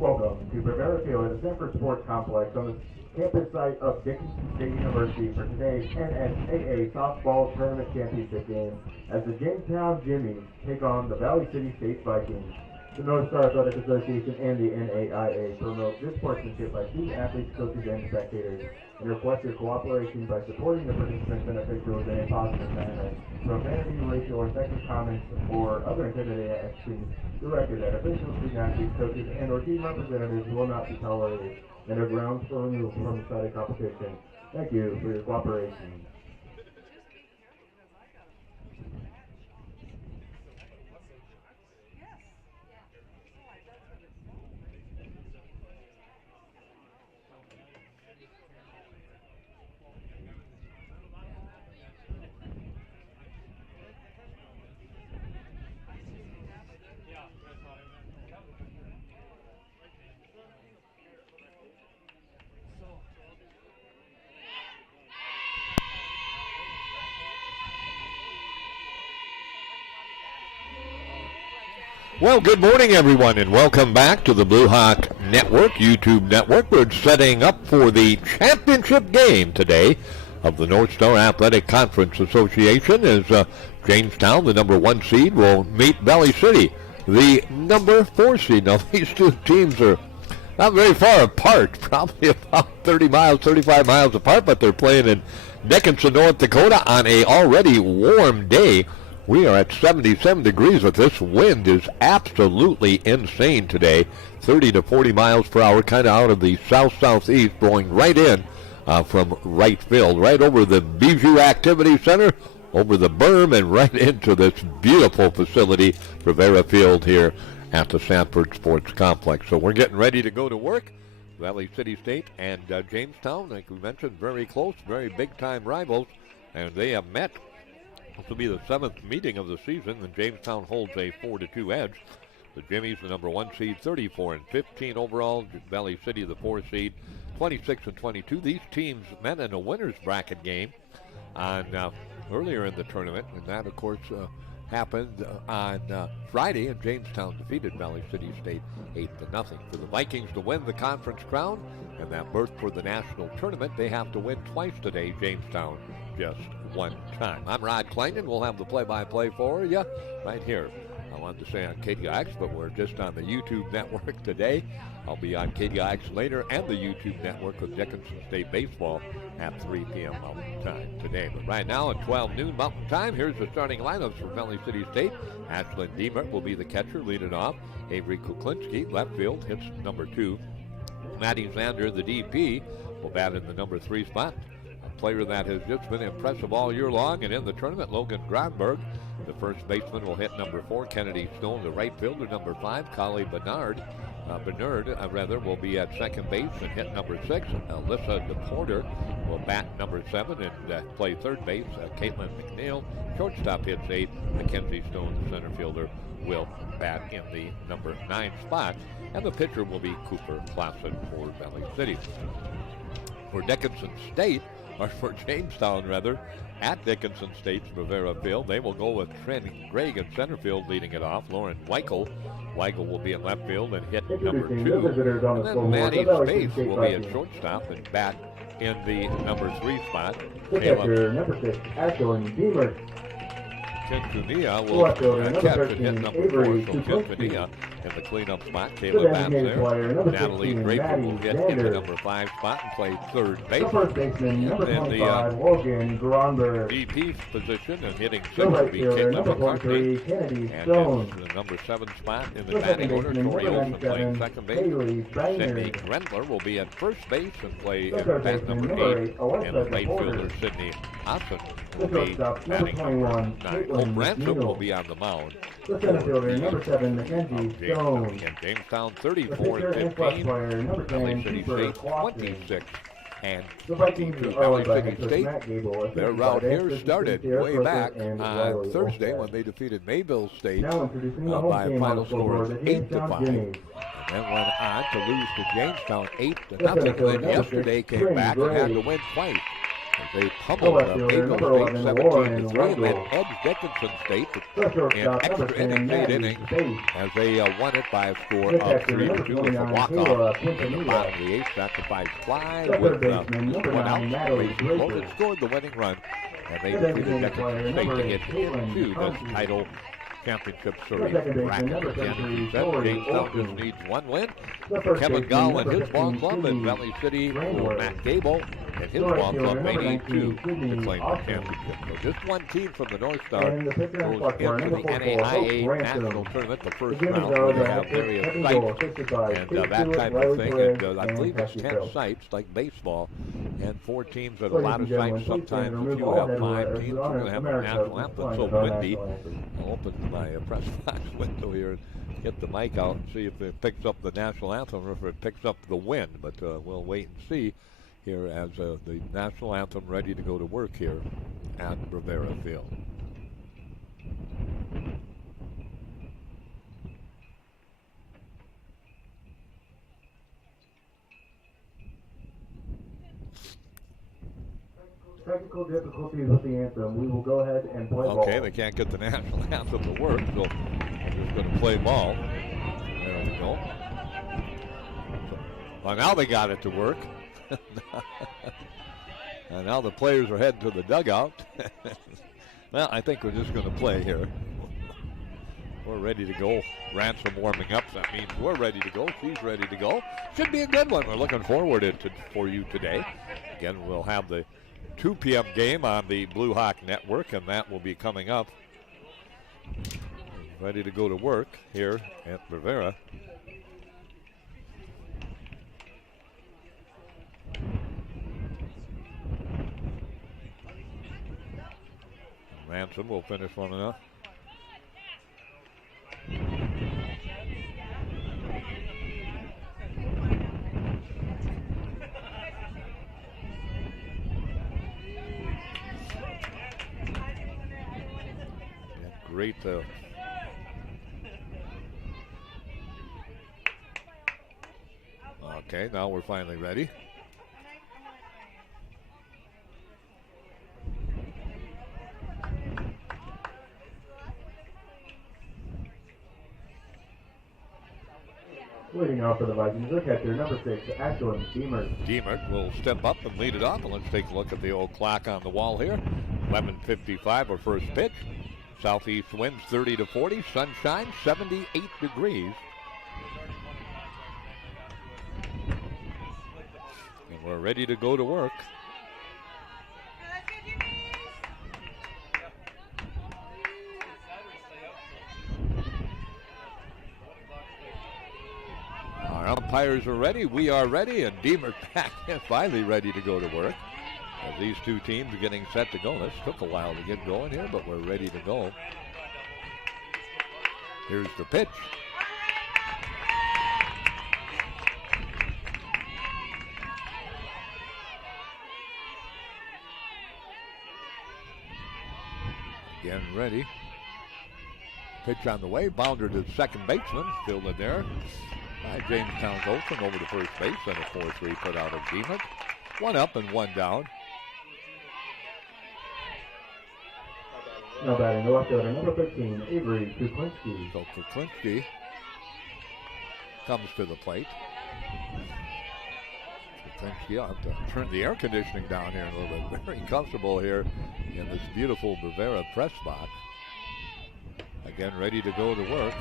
Welcome to Rivera Field at the Sanford Sports Complex on the campus site of Dickinson State University for today's NSAA Softball Tournament Championship game as the Jamestown Jimmies take on the Valley City State Vikings. The North Star Athletic Association and the NAIA promote good sportsmanship by student athletes, coaches, and spectators, and request your cooperation by supporting the participants and officials in a positive manner. Profanity, racial, or sexist comments or other intimidating actions directed at officials, student athletes, coaches, and or team representatives will not be tolerated and are grounds for removal from the site of competition. Thank you for your cooperation. Well, good morning, everyone, and welcome back to the Blue Hawk Network, YouTube network. We're setting up for the championship game today of the North Star Athletic Conference Association as Jamestown, the number 1 seed, will meet Valley City, the number 4 seed. Now, these two teams are not very far apart, probably about 35 miles apart, but they're playing in Dickinson, North Dakota on a already warm day. We are at 77 degrees, but this wind is absolutely insane today. 30 to 40 miles per hour, kind of out of the south-southeast, blowing right in from right field, right over the Bijou Activity Center, over the berm, and right into this beautiful facility, Rivera Field here at the Sanford Sports Complex. So we're getting ready to go to work. Valley City State and Jamestown, like we mentioned, very close, very big-time rivals, and they have met. This will be the 7th meeting of the season, and Jamestown holds a 4-2 edge. The Jimmies, the number 1 seed, 34-15 overall. Valley City, the 4 seed, 26-22. These teams met in a winner's bracket game on earlier in the tournament, and that, of course, happened on Friday, and Jamestown defeated Valley City State 8-0. For the Vikings to win the conference crown and that berth for the national tournament, they have to win twice today. Jamestown just one time. I'm Rod Kleinman. We'll have the play-by-play for you right here. I wanted to say on KDIX, but we're just on the YouTube network today. I'll be on KDIX later and the YouTube network with Dickinson State Baseball at 3 p.m. Mountain Time today. But right now at 12 noon Mountain Time, here's the starting lineups for Valley City State. Ashlyn Diemert will be the catcher, leading off. Avery Kuklinski, left field, hits number 2. Maddie Zander, the DP, will bat in the number 3 spot. Player that has just been impressive all year long and in the tournament, Logan Gronberg. The first baseman will hit number 4. Kennedy Stone, the right fielder, number 5. Collie Bernard will be at second base and hit number 6. Alyssa DePorter will bat number 7 and play third base. Caitlin McNeil, shortstop, hits 8. Mackenzie Stone, the center fielder, will bat in the number 9 spot. And the pitcher will be Cooper Clausen for Valley City. For Dickinson State, or for Jamestown, rather, at Dickinson State's Rivera Field, they will go with Trent Gregg in center field, leading it off. Lauren Weichel will be in left field and hit number 2. And then Maddie Space will be at shortstop and bat in the number 3 spot. Number 6, Ashlyn Diemert. Quintanilla will catch and hit number 4, so Quintanilla in the cleanup spot. Kayla bats there. Natalie Draper will hit in the number 5 spot and play third base. First baseman, number 25, Logan Gronberg. VP position and hitting 6 will be Caitlin McCartney. Kennedy And Stone. in the number 7 spot in the batting order, Tori Olsen playing second base. Sydney Grendler will be at first base and play at bat number 8. And the right fielder, Sydney Austin, will be batting number 9. Hope Ransom will be on the mound. The center fielder, number 7, Mackenzie Stone. Again, Jamestown 34-15. Valley City State 26 and The Vikings to are Valley led City by State. Matt Gable. Their route here started way back and on Thursday when they defeated Mayville State Now introducing the home by a team final on the score of scoreboard, 8-5. Jamestown Jimmies. And then went on to lose to Jamestown 8-0. And then yesterday came back and had to win twice as they pummeled left fielder, Maple number State 11, Lauren 17-3, and then Rundle. edged Dickinson State The in shortstop, number extra 10, innings, 8 Maddie innings, Space. as they won it by a score The of catcher, 3-2 number with a 29, walk-off Kayla in the bottom Quintanilla. of the eighth. Sacrifice fly The with third baseman, number one 9, out. Natalie Bases Draper. loaded, scored the winning run, and they The defeated designated player, Dickinson State number to 8, get Caitlin into this Thompson. title championship The series second baseman, bracket. number Again, 33, as Tori Jamestown just Olsen. needs one win. The first Kevin baseman, Gall and number his ball 15, club, and Sydney Valley City for Randler. Matt Gable and his The right ball fielder, club. They number need 19, to Sydney claim the Austin. championship. So just one team from the North Star And the pitcher and goes clutch player, into the number 44, NAIA Hope National Ransom. Tournament, the The first Jimmys round, are where the they have various heavy sites goal, assisted by and Kate that Stewart, type Riley of thing. Perez, And I and believe it's Cassie 10 Phelps. sites like baseball, and 4 teams at a Ladies lot and of gentlemen, sites. please stand Sometimes and a remove few all have head 5 letters teams. in We're honor going to of have a America, national anthem flying so with our windy. national anthem. I'll open my press box window here and get the mic out and see if it picks up the national anthem or if it picks up the wind. But we'll wait and see here as the national anthem ready to go to work here at Rivera Field. Technical difficulties with the anthem. We will go ahead and play ball. Okay, they can't get the national anthem to work, so they're just going to play ball. There we go. Well, now they got it to work. And now the players are heading to the dugout. Well, I think we're just going to play here. We're ready to go. Ransom warming up. That means we're ready to go. She's ready to go. Should be a good one. We're looking forward to for you today. Again, we'll have the 2 p.m. game on the Blue Hawk Network, and that will be coming up. Ready to go to work here at Rivera. Ransom will finish one enough. Great. Okay, now we're finally ready. Leading off for the Vikings, look at their number 6, Ashlyn Deemert. Deemert will step up and lead it off, and let's take a look at the old clock on the wall here. 11:55, our first pitch. Southeast winds 30 to 40, sunshine 78 degrees. And we're ready to go to work. Our umpires are ready, we are ready, and Deemer back in, finally ready to go to work. As these two teams are getting set to go. This took a while to get going here, but we're ready to go. Here's the pitch. Again ready. Pitch on the way. Bounder to second baseman. Fielded there by Jamestown's Olsen over to first base. And a 4-3 put out of Deemer. One up and one down. Now batting the left fielder, number 15, Avery Kuklinski. So Kuklinski comes to the plate. Kuklinski, I'll have to turn the air conditioning down here a little bit. Very comfortable here in this beautiful Rivera press box. Again, ready to go to work.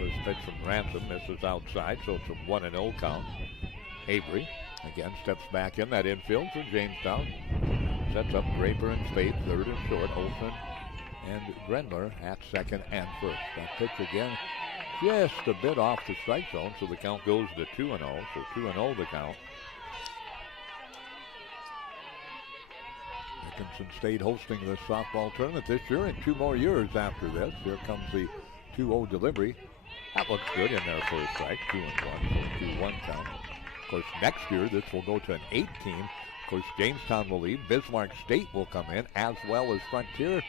First pitch from Ransom, misses outside, so it's a 1-0 count. Avery again steps back in that infield for Jamestown. Sets up Draper and Spade, third and short. Olsen and Grendler at second and first. That pitch again just a bit off the strike zone, so the count goes to 2-0. So 2-0 the count. Dickinson State hosting this softball tournament this year, and 2 more years after this. Here comes the 2-0 delivery. That looks good in their first strike. 2-1, so 2-1 count. Of course, next year this will go to an 8 team. Of course, Jamestown will lead. Bismarck State will come in, as well as Frontier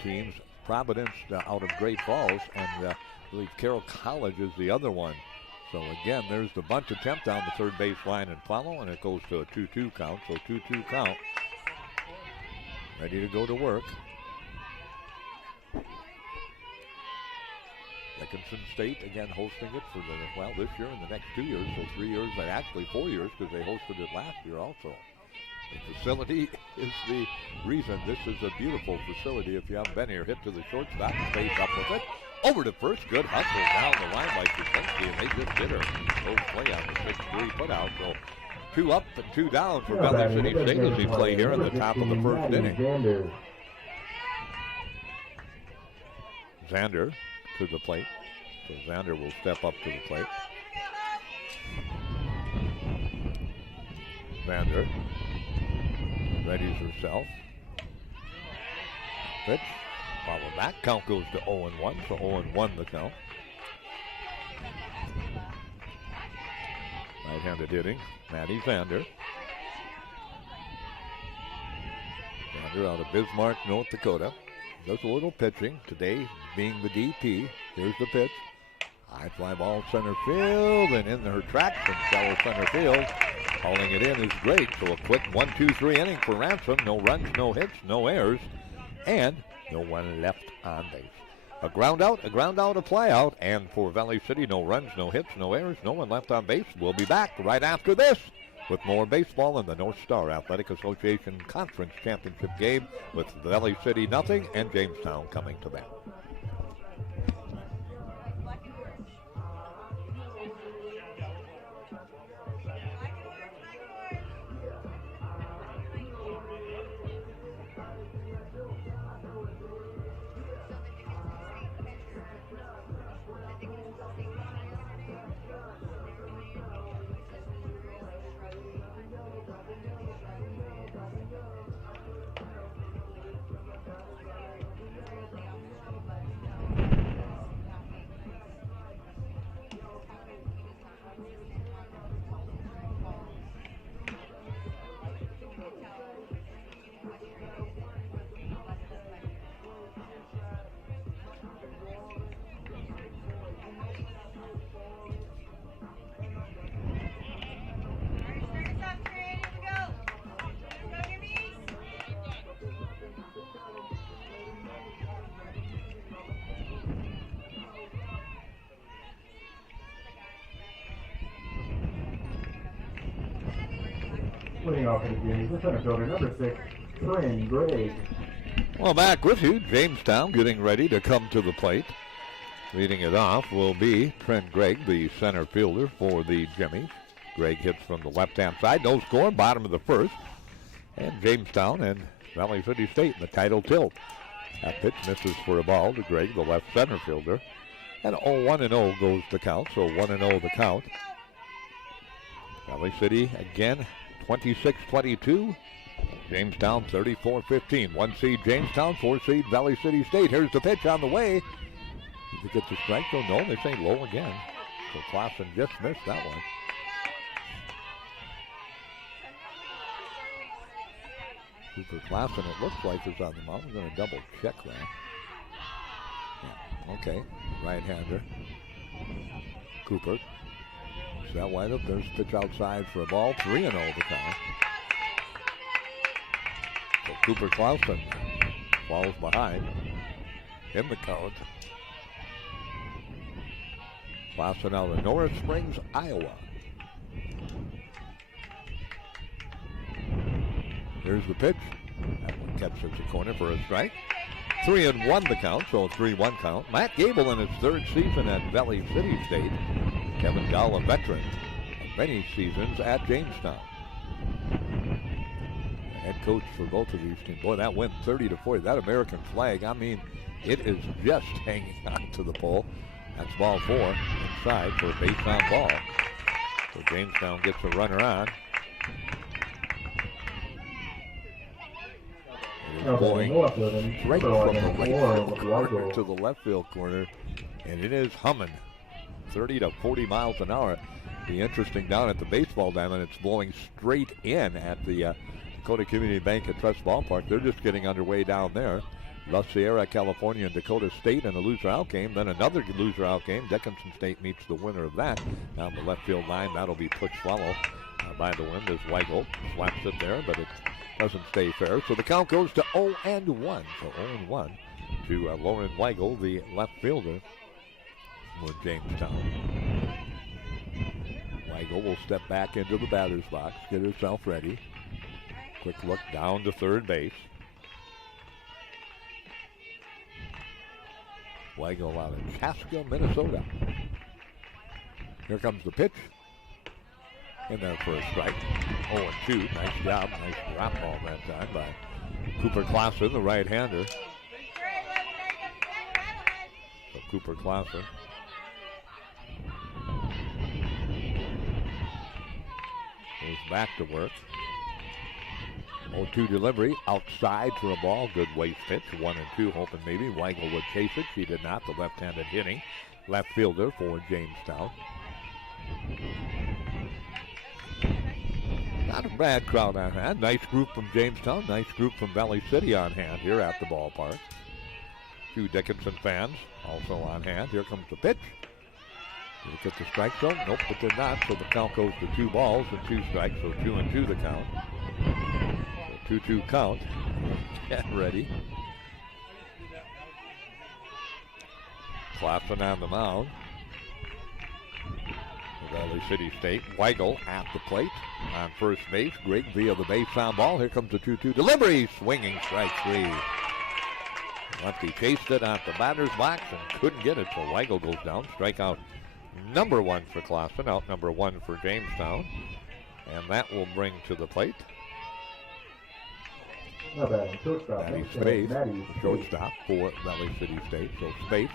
teams. Providence out of Great Falls, and I believe Carroll College is the other one. So again, there's the bunt attempt down the third base line and follow, and it goes to a 2-2 count. So 2-2 count. Ready to go to work. Dickinson State again hosting it for this year and the next 2 years, so 3 years, and actually 4 years because they hosted it last year also. The facility is the reason. This is a beautiful facility. If you haven't been here, hit to the shortstop, space up with it. Over to first, good hustle down the line by Kuczynski, and they just did her. Close play on the 6-3 putout. So 2 up and 2 down for Valley City State as we play here in the top of the first inning. Xander to the plate. So Xander will step up to the plate. Xander readies herself. Pitch. Follow back. Count goes to 0-1. So 0-1 the count. Right-handed hitting. Maddie Xander. Xander out of Bismarck, North Dakota. Does a little pitching. Today being the DP. Here's the pitch. High fly ball center field. And in her tracks from shallow center field. Hauling it in is great. So a quick 1-2-3 inning for Ransom. No runs, no hits, no errors. And no one left on base. A ground out, a fly out. And for Valley City, no runs, no hits, no errors, no one left on base. We'll be back right after this with more baseball in the North Star Athletic Association Conference Championship game with Valley City nothing and Jamestown coming to bat. Leading off in the game, the center fielder, number 6, Trent Gregg. Well, back with you, Jamestown getting ready to come to the plate. Leading it off will be Trent Gregg, the center fielder for the Jimmies. Gregg hits from the left-hand side, no score, bottom of the first. And Jamestown and Valley City State in the title tilt. That pitch misses for a ball to Gregg, the left center fielder. And 1-0 goes the count, so 1-0 the count. Valley City again 26-22. Jamestown 34-15. 1 seed Jamestown, 4 seed Valley City State. Here's the pitch on the way. Did he get the strike? Oh, no, this ain't low again. So Clausen just missed that one. Cooper Clausen, it looks like, is on the mound. I'm going to double check that. Yeah, okay. Right-hander. Cooper. Is that wide up? There's a pitch outside for a ball. 3-0 the count. So Cooper Clausen falls behind in the count. Clausen out of Norris Springs, Iowa. Here's the pitch. That one catches the corner for a strike. 3-1 the count, so a 3-1 count. Matt Gable in his third season at Valley City State. Kevin Dahl, a veteran of many seasons at Jamestown. The head coach for both of these teams. Boy, that went 30-40. That American flag, I mean, it is just hanging on to the pole. That's ball 4 inside for a base on ball. So Jamestown gets a runner on. It is going straight from the right field corner to the left field corner, and it is humming 30 to 40 miles an hour. Be interesting down at the baseball diamond. It's blowing straight in at the Dakota Community Bank at Trust Ballpark. They're just getting underway down there. La Sierra, California, and Dakota State in a loser-out game. Then another loser-out game. Dickinson State meets the winner of that. Down the left field line, that'll be pushed swallow by the wind as Weigel slaps it there, but it doesn't stay fair. So the count goes to 0-1. So 0-1 to Lauren Weigel, the left fielder with Jamestown. Weigel will step back into the batter's box, get herself ready. Quick look down to third base. Weigel out of Chaska, Minnesota. Here comes the pitch. In there for a strike. 0-2. Nice job. Nice drop ball that time by Cooper Clausen, the right-hander. So Cooper Clausen. Goes back to work. 0-2 delivery. Outside for a ball. Good waste pitch. 1-2. Hoping maybe Weigel would chase it. She did not. The left-handed hitting left fielder for Jamestown. Not a bad crowd on hand. Nice group from Jamestown. Nice group from Valley City on hand here at the ballpark. 2 Dickinson fans also on hand. Here comes the pitch. Did it get the strike zone? Nope, but they're not. So the count goes to 2 balls and 2 strikes. So 2-2 the count. So 2-2 count. Get ready. Clausen on the mound. Valley City State. Weigel at the plate on first base. Grigg via the base on ball. Here comes the 2-2 delivery. Swinging strike 3. Lefty chased it out the batter's box and couldn't get it, so Weigel goes down. Strikeout number 1 for Clausen. Out number 1 for Jamestown. And that will bring to the plate Maddie Space, shortstop for Valley City State. So Space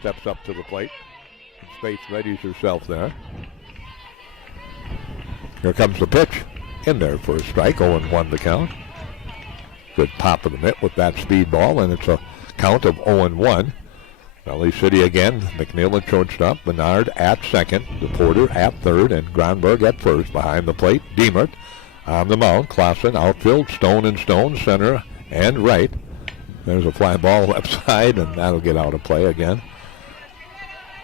steps up to the plate. Space readies herself there. Here comes the pitch. In there for a strike. 0-1 the count. Good pop of the mitt with that speed ball, and it's a count of 0-1. Valley City again. McNeil at shortstop. Bernard at second. DePorter at third, and Gronberg at first. Behind the plate, Diemert on the mound. Clausen outfield. Stone and Stone, center and right. There's a fly ball left side, and that'll get out of play again.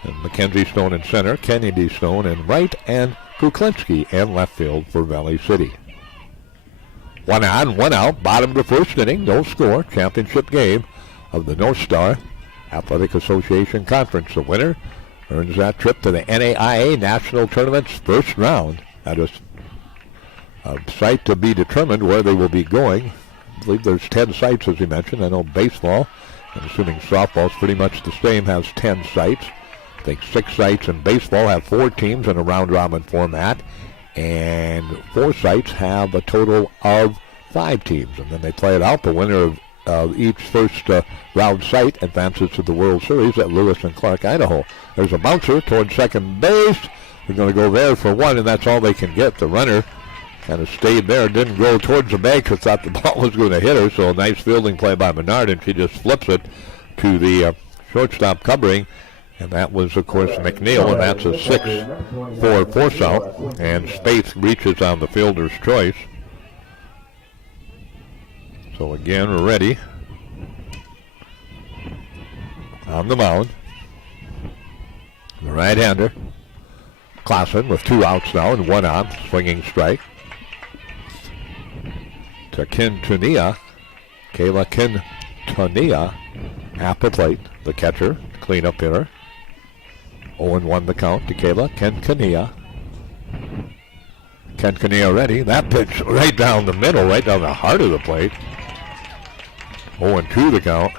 And Mackenzie Stone in center, Kennedy Stone in right, and Kuklinski in left field for Valley City. 1 on, 1 out, bottom of the first inning, no score, championship game of the North Star Athletic Association Conference. The winner earns that trip to the NAIA National Tournament's first round. That is a site to be determined where they will be going. I believe there's 10 sites, as you mentioned. I know baseball, I'm assuming softball's pretty much the same, has 10 sites. I think 6 sites in baseball have 4 teams in a round-robin format, and 4 sites have a total of 5 teams. And then they play it out. The winner of each first round site advances to the World Series at Lewis and Clark, Idaho. There's a bouncer towards second base. They're going to go there for 1, and that's all they can get. The runner kind of stayed there, didn't go towards the bag because thought the ball was going to hit her. So a nice fielding play by Menard, and she just flips it to the shortstop covering. And that was, of course, McNeil, and that's a 6-4 force out. And Spaeth reaches on the fielder's choice. So again, we're ready. On the mound, the right-hander, Clausen, with 2 outs now and 1 on, swinging strike. To Quintanilla, Kayla Quintanilla at the plate, the catcher, cleanup hitter. 0-1 the count to Kayla Quintanilla. Quintanilla ready. That pitch right down the middle, right down the heart of the plate. 0-2 the count.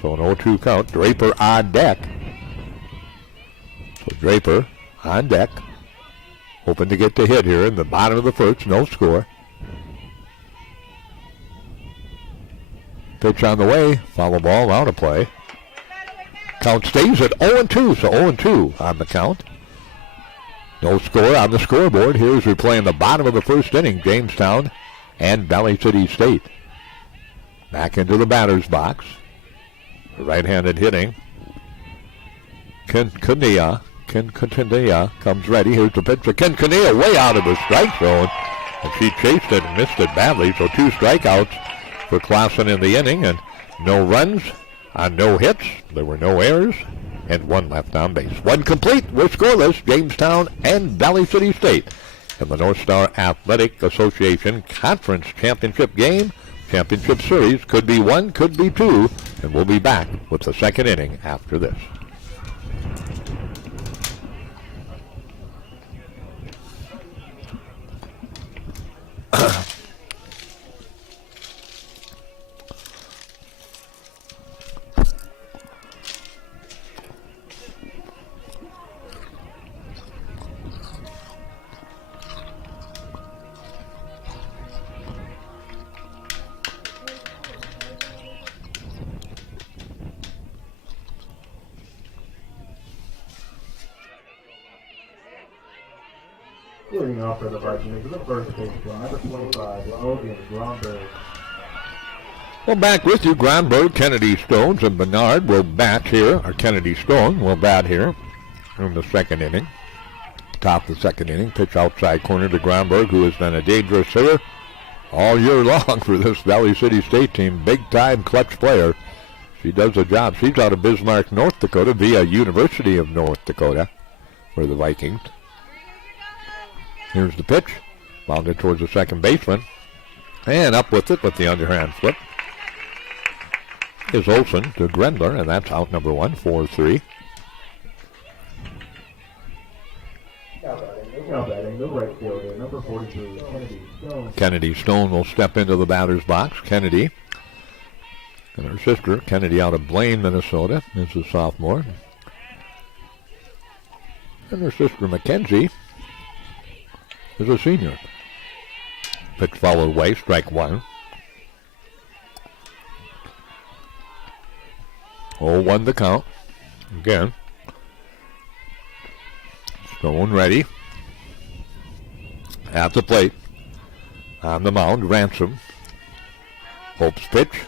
So an 0-2 count. Draper on deck. So Draper on deck. Hoping to get the hit here in the bottom of the first. No score. Pitch on the way. Foul ball out of play. Count stays at 0-2, so 0-2 on the count. No score on the scoreboard. Here's replaying the bottom of the first inning, Jamestown and Valley City State. Back into the batter's box. Right-handed hitting. Quintanilla comes ready. Here's the pitch to Quintanilla, way out of the strike zone. And she chased it and missed it badly, so 2 strikeouts for Clausen in the inning, and no runs on no hits. There were no errors and one left on base. One complete. We're scoreless. Jamestown and Valley City State in the North Star Athletic Association Conference Championship game. Championship series could be one, could be two, and we'll be back with the second inning after this. Leading off for the Vikings is the first baseman, number 25, Logan Gromberg. Well, back with you, Gronberg, Kennedy Stones, and Bernard will bat here, or Kennedy Stone will bat here in the second inning. Top of the second inning, pitch outside corner to Gronberg, who has been a dangerous hitter all year long for this Valley City State team. Big-time clutch player. She does a job. She's out of Bismarck, North Dakota, via University of North Dakota for the Vikings. Here's the pitch, bounded towards the second baseman, and up with it with the underhand flip is Olsen to Grendler, and that's out number one, 4-3. Now batting the right fielder, number 43, Kennedy Stone. Kennedy Stone will step into the batter's box. Kennedy and her sister, Kennedy out of Blaine, Minnesota, is a sophomore. And her sister, Mackenzie, is a senior. Pitch followed away, strike one. 0-1 the count. Again. Stone ready. At the plate. On the mound, Ransom. Hope's pitch.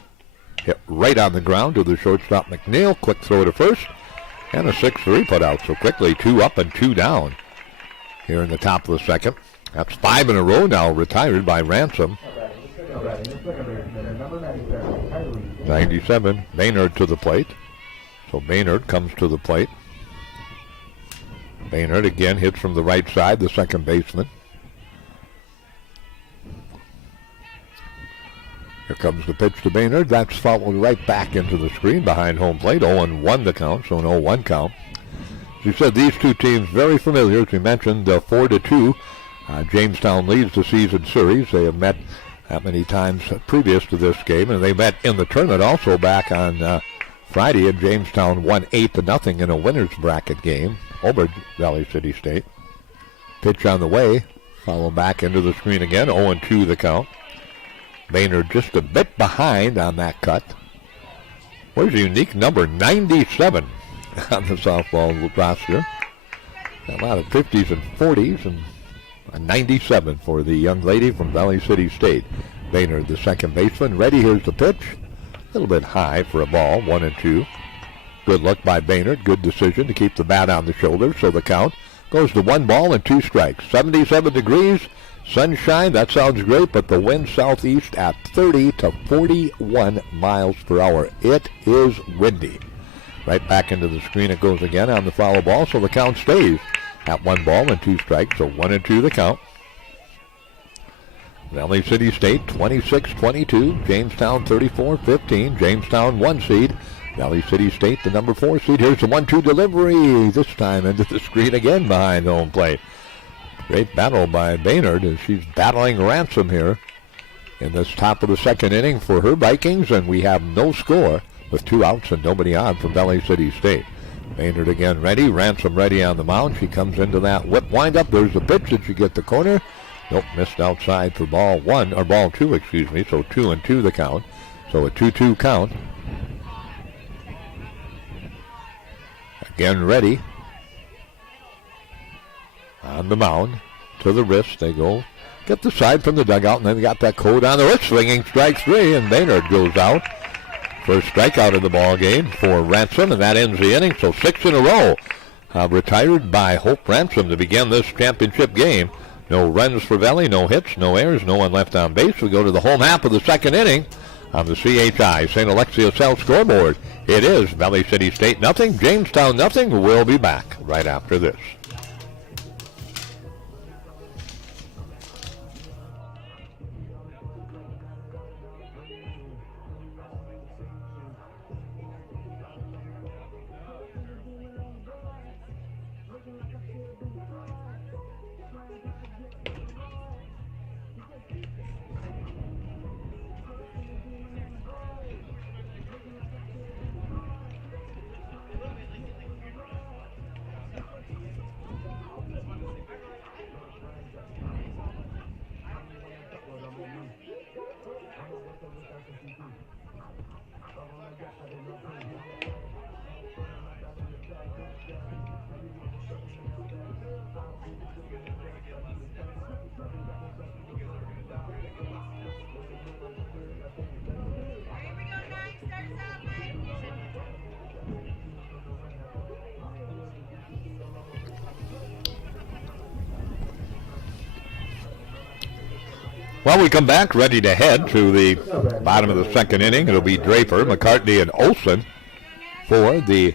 Hit right on the ground to the shortstop McNeil. Quick throw to first. And a 6-3 put out so quickly. 2 up and 2 down here in the top of the second. That's 5 in a row now, retired by Ransom. 97, Baynard to the plate. So Baynard comes to the plate. Baynard again hits from the right side, the second baseman. Here comes the pitch to Baynard. That's fouled right back into the screen behind home plate. 0-1 the count, so an 0-1 count. As you said, these two teams very familiar. As we mentioned, 4-2. Jamestown leads the season series. They have met that many times previous to this game, and they met in the tournament also back on Friday, and Jamestown won 8-0 in a winner's bracket game over Valley City State. Pitch on the way, follow back into the screen again, 0-2 the count. Baynard just a bit behind on that cut. Where's the unique number 97 on the softball roster? A lot of 50s and 40s, and a 97 for the young lady from Valley City State. Baynard, the second baseman, ready. Here's the pitch. A little bit high for a ball, 1-2. Good look by Baynard. Good decision to keep the bat on the shoulder, so the count goes to 1 ball and 2 strikes. 77 degrees, sunshine, that sounds great, but the wind southeast at 30 to 41 miles per hour. It is windy. Right back into the screen it goes again on the foul ball, so the count stays at 1 ball and 2 strikes, so 1-2 the count. Valley City State 26-22, Jamestown 34-15. Jamestown 1 seed, Valley City State the number 4 seed. Here's the 1-2 delivery, this time into the screen again behind home plate. Great battle by Baynard as she's battling Ransom here in this top of the second inning for her Vikings, and we have no score with 2 outs and nobody on from Valley City State. Baynard again ready, Ransom ready on the mound. She comes into that whip windup. There's the pitch. Did she get the corner? Nope, missed outside for ball 2, excuse me. So 2-2 the count. So a 2-2 count. Again ready. On the mound. To the wrist they go. Get the side from the dugout, and then got that code on the wrist. Swinging strike 3, and Baynard goes out. First strikeout of the ball game for Ransom, and that ends the inning. So 6 in a row retired by Hope Ransom to begin this championship game. No runs for Valley, no hits, no errors, no one left on base. We go to the home half of the second inning on the CHI St. Alexius Health scoreboard. It is Valley City State nothing, Jamestown nothing. We'll be back right after this. Well, we come back ready to head to the bottom of the second inning. It'll be Draper, McCartney, and Olson for the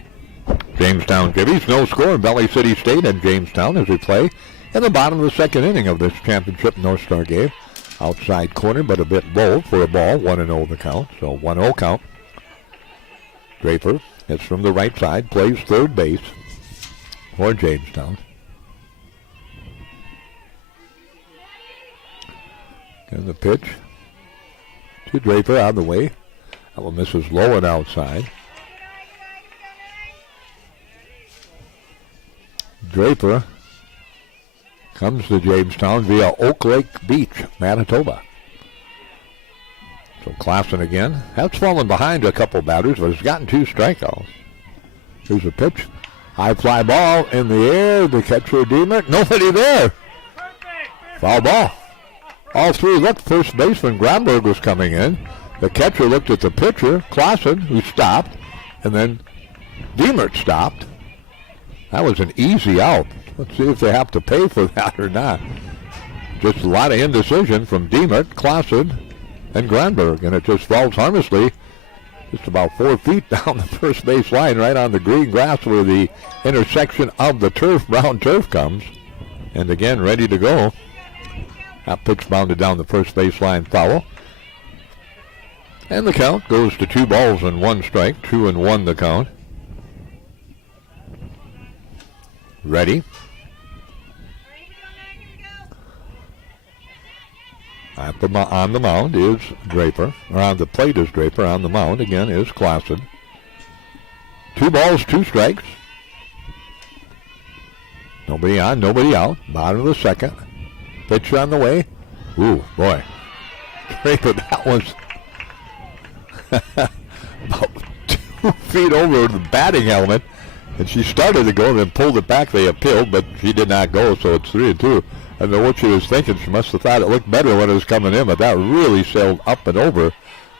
Jamestown Jimmies. No score in Valley City State and Jamestown as we play in the bottom of the second inning of this championship North Star game. Outside corner, but a bit low for a ball. 1-0 the count, so 1-0 count. Draper hits from the right side, plays third base for Jamestown. And the pitch to Draper on the way. That one misses low and outside. Draper comes to Jamestown via Oak Lake Beach, Manitoba. So Clausen again. Has fallen behind a couple batters, but has gotten 2 strikeouts. Here's a pitch. High fly ball in the air. The catcher, Deemer. Nobody there. Foul ball. All three looked. First baseman Granberg was coming in. The catcher looked at the pitcher, Clausen, who stopped, and then Deemert stopped. That was an easy out. Let's see if they have to pay for that or not. Just a lot of indecision from Deemert, Clausen, and Granberg, and it just falls harmlessly just about 4 feet down the first base line, right on the green grass where the intersection of the turf, brown turf, comes. And again, ready to go. That pitch bounded down the first baseline foul. And the count goes to 2 balls and 1 strike. 2-1 the count. Ready. On the mound is Draper. Or on the plate is Draper. On the mound again is Clausen. 2 balls, 2 strikes. Nobody on, nobody out. Bottom of the second. Pitch on the way. Ooh, boy. Draper, that was about 2 feet over the batting helmet. And she started to go, then pulled it back. They appealed, but she did not go, so it's 3-2. I don't know what she was thinking. She must have thought it looked better when it was coming in, but that really sailed up and over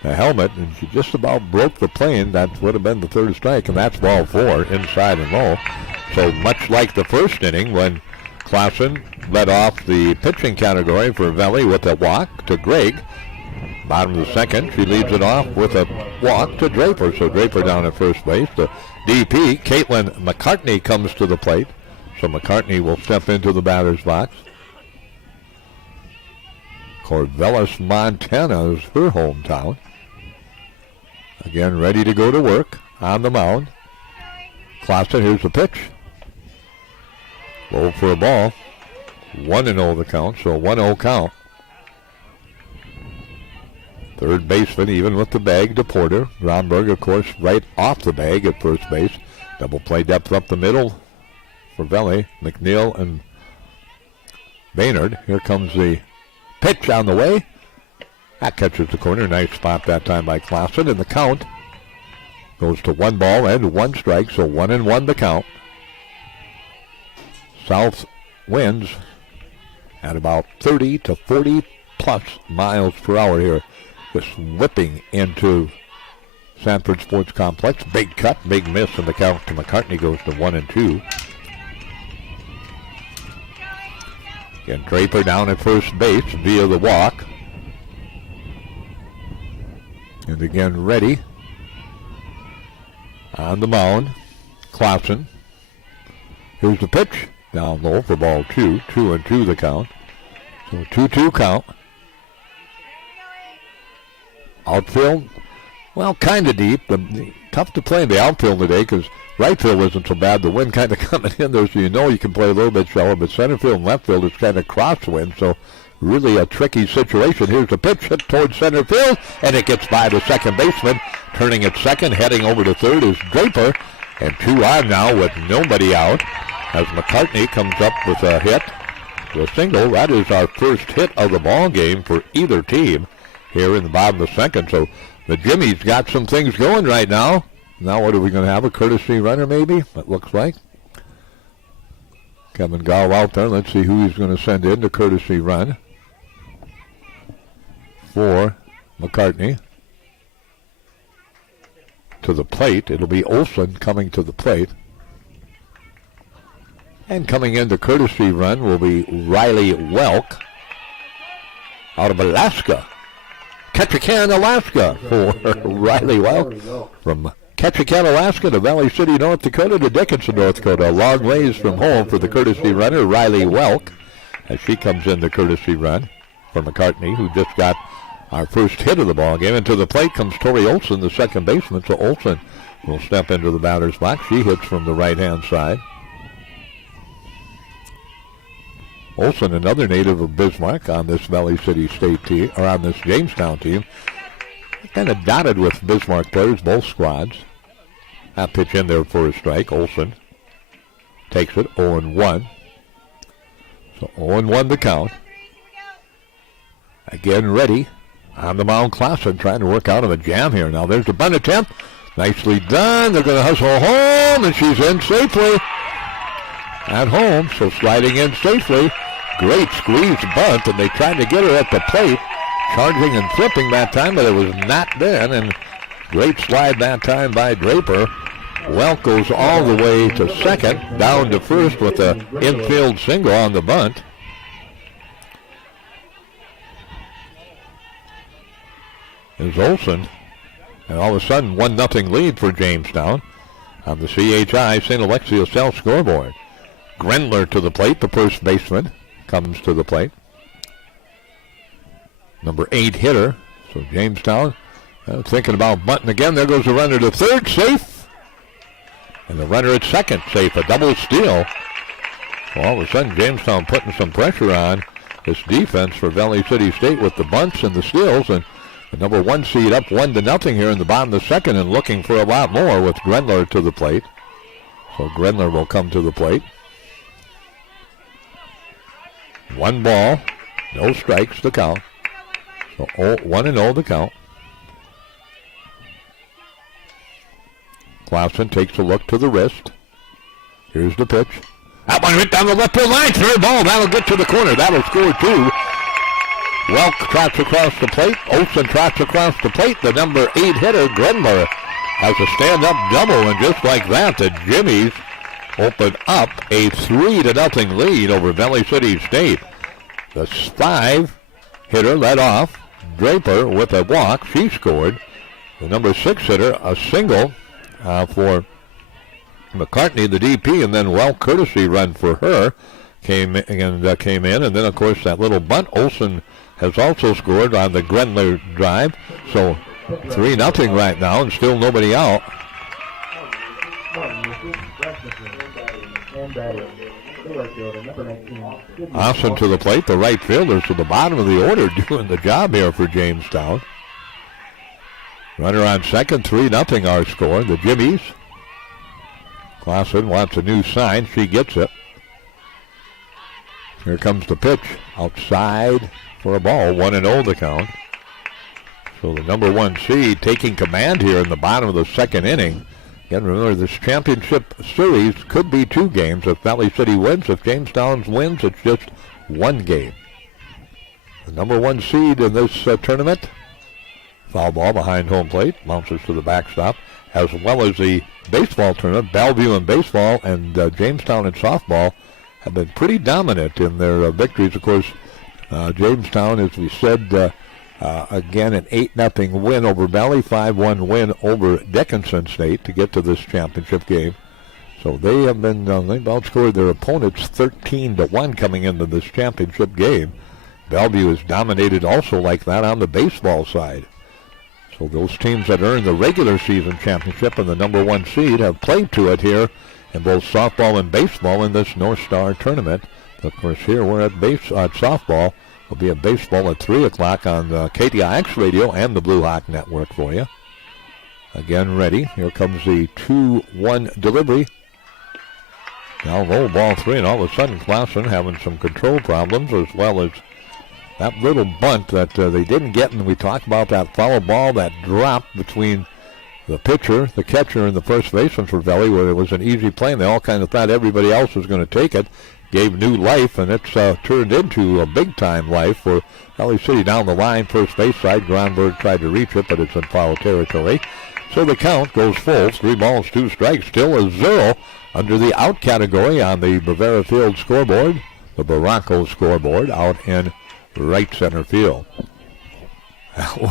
the helmet, and she just about broke the plane. That would have been the 3rd strike, and that's ball 4, inside and low. So much like the first inning when Clausen led off the pitching category for Valley with a walk to Gregg. Bottom of the second, she leads it off with a walk to Draper. So Draper down at first base. The DP, Caitlin McCartney, comes to the plate. So McCartney will step into the batter's box. Corvallis, Montana is her hometown. Again, ready to go to work on the mound. Clausen, here's the pitch. Low for a ball. 1-0 the count, so 1-0 count. Third baseman, even with the bag, to Porter. Gronberg, of course, right off the bag at first base. Double play depth up the middle for Valley. McNeil and Baynard. Here comes the pitch on the way. That catches the corner. Nice spot that time by Clausen. And the count goes to 1 ball and 1 strike, so 1-1 the count. South winds at about 30 to 40 plus miles per hour here. Just whipping into Sanford Sports Complex. Big cut, big miss, and the count to McCartney goes to 1-2. Again, Draper down at first base via the walk. And again, ready. On the mound, Clausen. Here's the pitch. Down low for ball 2. 2-2 the count. So 2-2 count. Outfield, well, kind of deep. Tough to play in the outfield today because right field isn't so bad. The wind kind of coming in there, so you can play a little bit shallow. But center field and left field is kind of crosswind, so really a tricky situation. Here's the pitch hit towards center field, and it gets by the second baseman. Turning at second, heading over to third is Draper. And 2 on now with nobody out as McCartney comes up with a hit. The single, that is our first hit of the ball game for either team here in the bottom of the second. So the Jimmy's got some things going right now. Now what are we going to have? A courtesy runner maybe, it looks like. Kevin Gall out there. Let's see who he's going to send in to courtesy run for McCartney. To the plate, it'll be Olson coming to the plate. And coming in to courtesy run will be Riley Welk out of Alaska. Ketchikan, Alaska for Riley Welk. From Ketchikan, Alaska to Valley City, North Dakota to Dickinson, North Dakota. A long ways from home for the courtesy runner, Riley Welk, as she comes in the courtesy run for McCartney, who just got our first hit of the ball game. And to the plate comes Tori Olson, the second baseman. So Olson will step into the batter's box. She hits from the right-hand side. Olson, another native of Bismarck on this Valley City State team, or on this Jamestown team. Kind of dotted with Bismarck players, both squads. That pitch in there for a strike. Olson takes it 0-1. So 0-1 the count. Again ready. On the mound, Clausen trying to work out of a jam here. Now there's the bunt attempt. Nicely done. They're going to hustle home, and she's in safely. At home, so sliding in safely. Great squeeze bunt, and they tried to get her at the plate. Charging and flipping that time, but it was not then. And great slide that time by Draper. Welk goes all the way to second, down to first with an infield single on the bunt. Is Olson, and all of a sudden 1-0 lead for Jamestown on the CHI St. Alexius South scoreboard. Grendler to the plate, the first baseman comes to the plate. Number 8 hitter, so Jamestown thinking about bunting again. There goes the runner to third, safe. And the runner at second, safe, a double steal. So all of a sudden Jamestown putting some pressure on this defense for Valley City State with the bunts and the steals, and the number 1 seed up 1-0 here in the bottom of the second and looking for a lot more with Grendler to the plate. So Grendler will come to the plate. 1 ball, no strikes to count. So 1-0 the count. Clausen takes a look to the wrist. Here's the pitch. That one hit down the left field line. Third ball. That'll get to the corner. That'll score 2. Welk trots across the plate. Olson trots across the plate. The number 8 hitter, Grendler, has a stand-up double. And just like that, the Jimmies open up a 3-0 lead over Valley City State. The 5 hitter led off. Draper with a walk. She scored. The number 6 hitter, a single for McCartney, the DP, and then Welk courtesy run for her came in. And then, of course, that little bunt. Olson has also scored on the Grendler drive. So 3-0 right now, and still nobody out. Austin to the plate. The right fielders to the bottom of the order doing the job here for Jamestown. Runner on second, 3-0 our score. The Jimmies. Clausen wants a new sign. She gets it. Here comes the pitch. Outside for a ball. 1-0 the count. So the number 1 seed taking command here in the bottom of the second inning. Again, remember, this championship series could be 2 games. If Valley City wins, if Jamestown wins, it's just 1 game. The number 1 seed in this tournament. Foul ball behind home plate. Bounces to the backstop. As well as the baseball tournament. Bellevue in baseball and Jamestown in softball have been pretty dominant in their victories. Of course, Jamestown, as we said, Again, an 8-0 win over Valley, 5-1 win over Dickinson State to get to this championship game. So they have been, they've outscored their opponents 13-1 coming into this championship game. Bellevue has dominated also like that on the baseball side. So those teams that earned the regular season championship and the number 1 seed have played to it here in both softball and baseball in this North Star tournament. Of course, here we're at softball. We'll be at baseball at 3 o'clock on KTIX Radio and the Blue Hawk Network for you. Again, ready. Here comes the 2-1 delivery. Now roll ball 3, and all of a sudden Clausen having some control problems, as well as that little bunt that they didn't get. And we talked about that foul ball that dropped between the pitcher, the catcher, and the first baseman for Valley, where it was an easy play, and they all kind of thought everybody else was going to take it. Gave new life, and it's turned into a big-time life for Valley City down the line, first base side. Gronberg tried to reach it, but it's in foul territory. So the count goes full. 3 balls, 2 strikes, still a 0 under the out category on the Bavara Field scoreboard, the Barranco scoreboard out in right center field.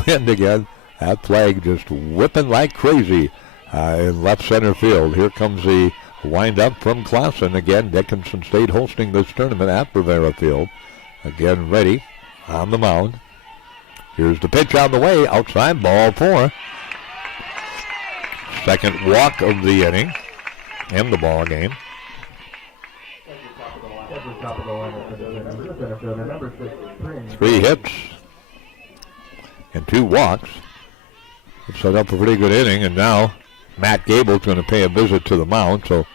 Wind again. That flag just whipping like crazy in left center field. Here comes the wind up from Clausen. Again, Dickinson State hosting this tournament at Bavara Field. Again, ready on the mound. Here's the pitch on the way. Outside, ball 4. Second walk of the inning and the ball game. 3 hits and 2 walks. It set up a pretty good inning, and now Matt Gable's going to pay a visit to the mound, so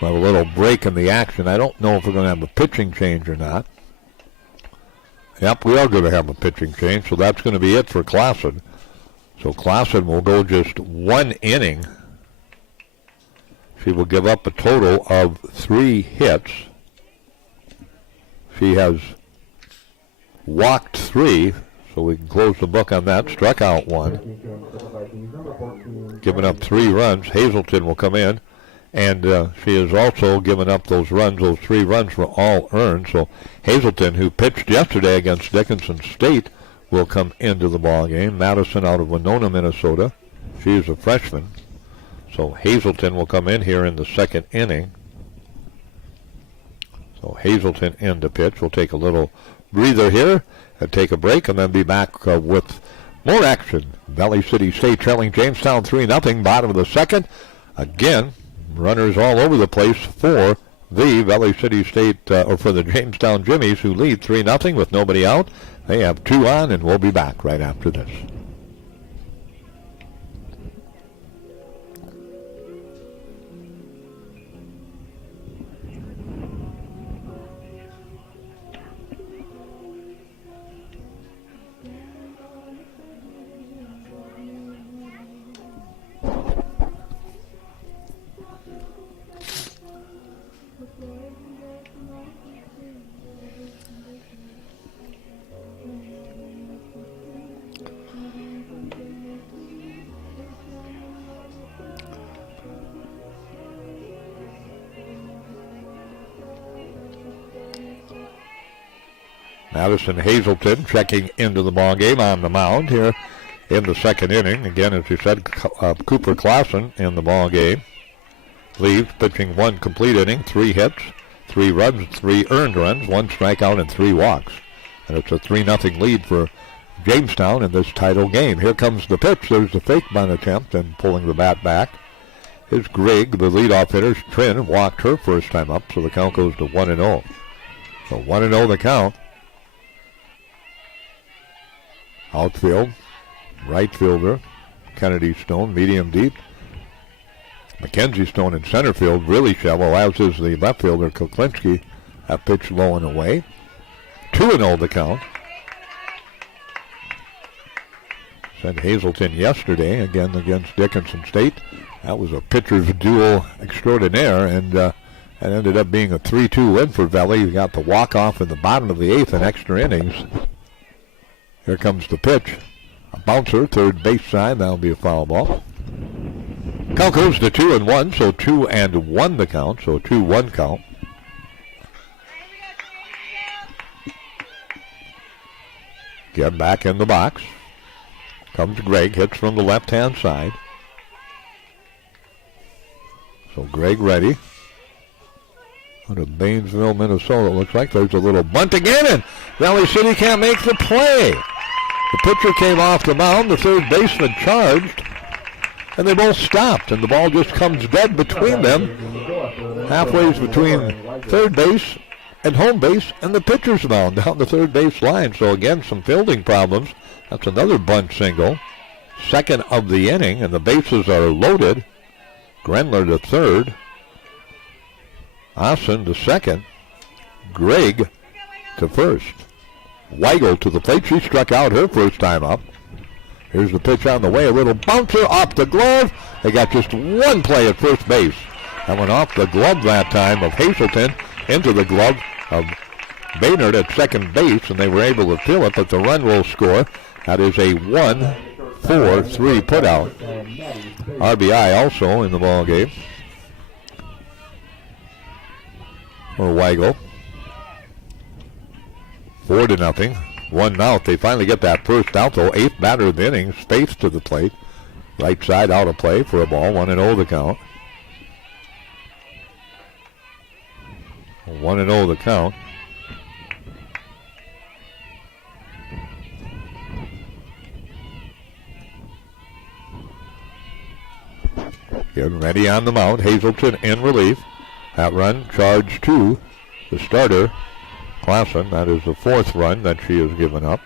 we'll have a little break in the action. I don't know if we're going to have a pitching change or not. Yep, we are going to have a pitching change, so that's going to be it for Clausen. So Clausen will go just 1 inning. She will give up a total of 3 hits. She has walked 3, so we can close the book on that. Struck out 1. Given up 3 runs. Hazelton will come in, and she has also given up those runs. Those 3 runs were all earned. So Hazelton, who pitched yesterday against Dickinson State, will come into the ball game. Madison out of Winona, Minnesota. She is a freshman. So Hazelton will come in here in the 2nd inning. So Hazelton in to pitch. We'll take a little breather here and take a break, and then be back with more action. Valley City State trailing Jamestown 3-0, bottom of the 2nd. Again, runners all over the place for the Valley City State, or for the Jamestown Jimmies, who lead 3-0 with nobody out. They have 2 on, and we'll be back right after this. Madison Hazelton checking into the ball game on the mound here in the 2nd inning. Again, as you said, Cooper Clausen in the ball game. Leaves pitching 1 complete inning, 3 hits, 3 runs, 3 earned runs, 1 strikeout, and 3 walks. And it's a 3-0 lead for Jamestown in this title game. Here comes the pitch. There's the fake bunt attempt, and pulling the bat back is Grigg, the leadoff hitter. Trin walked her first time up, so the count goes to 1-0. So 1-0 the count. Outfield, right fielder, Kennedy Stone, medium deep. Mackenzie Stone in center field, really shallow, as is the left fielder, Kuklinski. That pitch low and away. 2-0 the count. Sent Hazelton yesterday, again against Dickinson State. That was a pitcher's duel extraordinaire, and it ended up being a 3-2 win for Valley. You got the walk-off in the bottom of the 8th in extra innings. Here comes the pitch. A bouncer, third base side. That'll be a foul ball. Count goes to 2-1, so 2-1 the count, so 2-1 count. Get back in the box. Comes Greg, hits from the left-hand side. So Greg ready. Out of Bainesville, Minnesota, it looks like there's a little bunt again, and Valley City can't make the play. The pitcher came off the mound, the third baseman charged, and they both stopped, and the ball just comes dead between them, halfway between third base and home base, and the pitcher's mound down the third base line. So again, some fielding problems. That's another bunt single. Second of the inning, and the bases are loaded. Grenler to third. Austin to second. Greg to first. Weigel to the plate. She struck out her first time up. Here's the pitch on the way. A little bouncer off the glove. They got just one play at first base. That went off the glove that time of Hazelton into the glove of Baynard at second base, and they were able to fill it, but the run will score. That is a 1-4-3 putout. RBI also in the ball game for Weigel. 4-0. 1 out. They finally get that first out, though. Eighth batter of the inning. Space to the plate. Right side out of play for a ball. 1-0 the count. 1-0 the count. Getting ready on the mound. Hazelton in relief. That run charged to the starter, Clausen. That is the fourth run that she has given up.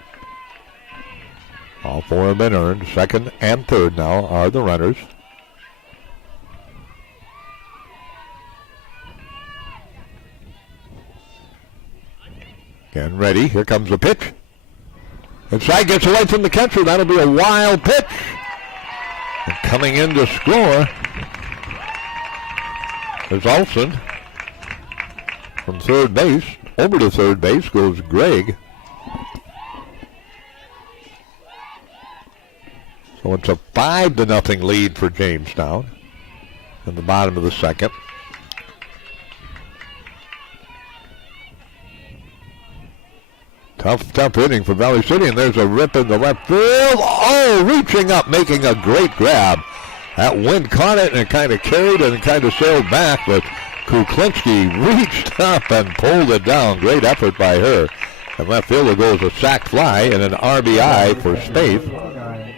All four have been earned. Second and third now are the runners. Again ready. Here comes the pitch. Inside, gets away from the catcher. That'll be a wild pitch. And coming in to score is Olsen. From third base, over to third base goes Greg. So it's a 5-0 lead for Jamestown in the bottom of the second. Tough inning for Valley City, and there's a rip in the left field. Oh, reaching up, making a great grab. That wind caught it, and it kind of carried and kind of sailed back, but Kuklinski reached up and pulled it down. Great effort by her. And left fielder goes a sac fly and an RBI for Spaeth.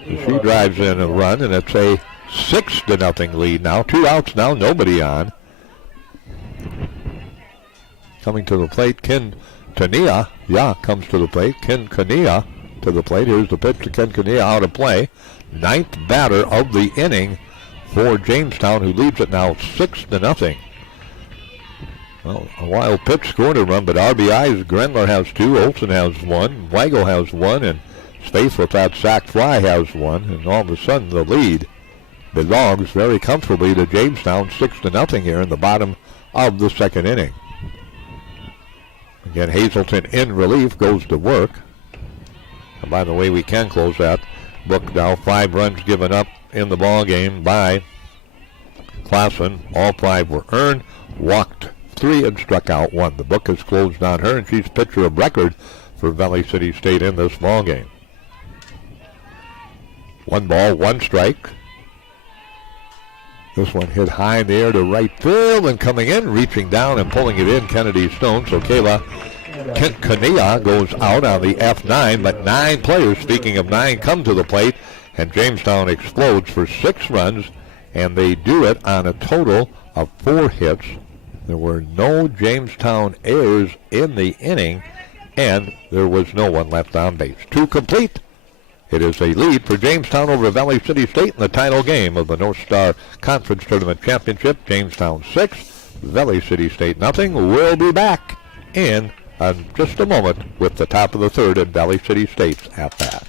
So she drives in a run, and it's a 6-0 lead now. 2 outs now, nobody on. Coming to the plate, Ken Kania, comes to the plate. Ken Kania to the plate. Here's the pitch to Ken Kania out of play. Ninth batter of the inning for Jamestown, who leads it now 6-0. Well, a wild pitch scored a run, but RBIs, Grenler has 2, Olsen has 1, Weigel has 1, and Spaeth with that sac fly has 1, and all of a sudden the lead belongs very comfortably to Jamestown, 6-0 here in the bottom of the second inning. Again, Hazelton in relief goes to work. And by the way, we can close that book now. 5 runs given up in the ball game by Clausen. All 5 were earned, walked 3 and struck out 1. The book is closed on her, and she's pitcher of record for Valley City State in this ball game. 1 ball, 1 strike. This one hit high in the air to right field, and coming in, reaching down and pulling it in, Kennedy Stone. So Kayla Kania goes out on the F9, but 9 players, speaking of 9, come to the plate, and Jamestown explodes for 6 runs, and they do it on a total of 4 hits. There were no Jamestown errors in the inning, and there was no one left on base. 2 complete. It is a lead for Jamestown over Valley City State in the title game of the North Star Conference Tournament Championship. Jamestown 6, Valley City State nothing. We'll be back in just a moment with the top of the third and Valley City State's at bat.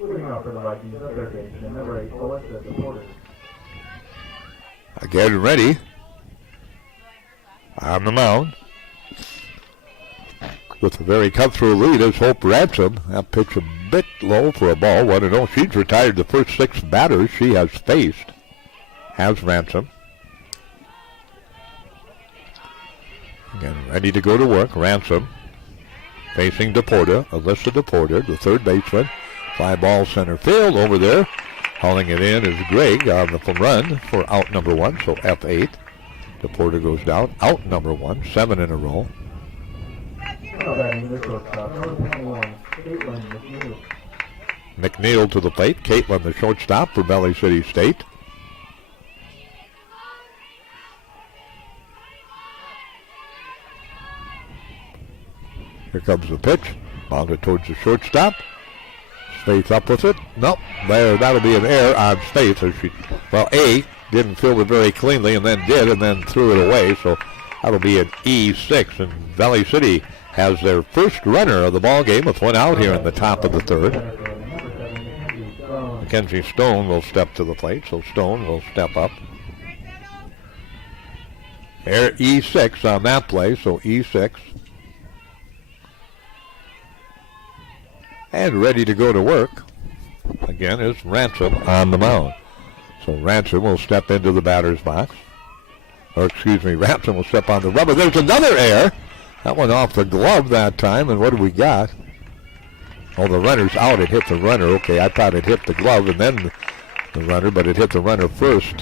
Moving on for the Vikings, third baseman, number 8, Alyssa Porter. Again ready. On the mound. With a very cut-through lead is Hope Ransom. That pitch a bit low for a ball. 1-0. She's retired the first 6 batters she has faced. Has Ransom. Again, ready to go to work. Ransom facing DePorta. Alyssa DePorta, the third baseman. Fly ball center field over there. Hauling it in is Gregg on the run for out number 1, so F8. DePorta goes down. Out number 1, 7 in a row. McNeil to the plate. Caitlin, the shortstop for Valley City State. Here comes the pitch. Bounded towards the shortstop. Spaeth up with it. Nope. There, that'll be an error on Spaeth. A didn't field it very cleanly and then did and then threw it away. So that'll be an E6. And Valley City has their first runner of the ball game with 1 out here in the top of the 3rd. Mackenzie Stone will step to the plate, so Stone will step up. Here, E6 on that play, so E6. And ready to go to work, again, is Ransom on the mound. So Ransom will step into the batter's box. Ransom will step on the rubber. There's another error. That one off the glove that time, and what do we got? Oh, the runner's out. It hit the runner. Okay, I thought it hit the glove and then the runner, but it hit the runner first.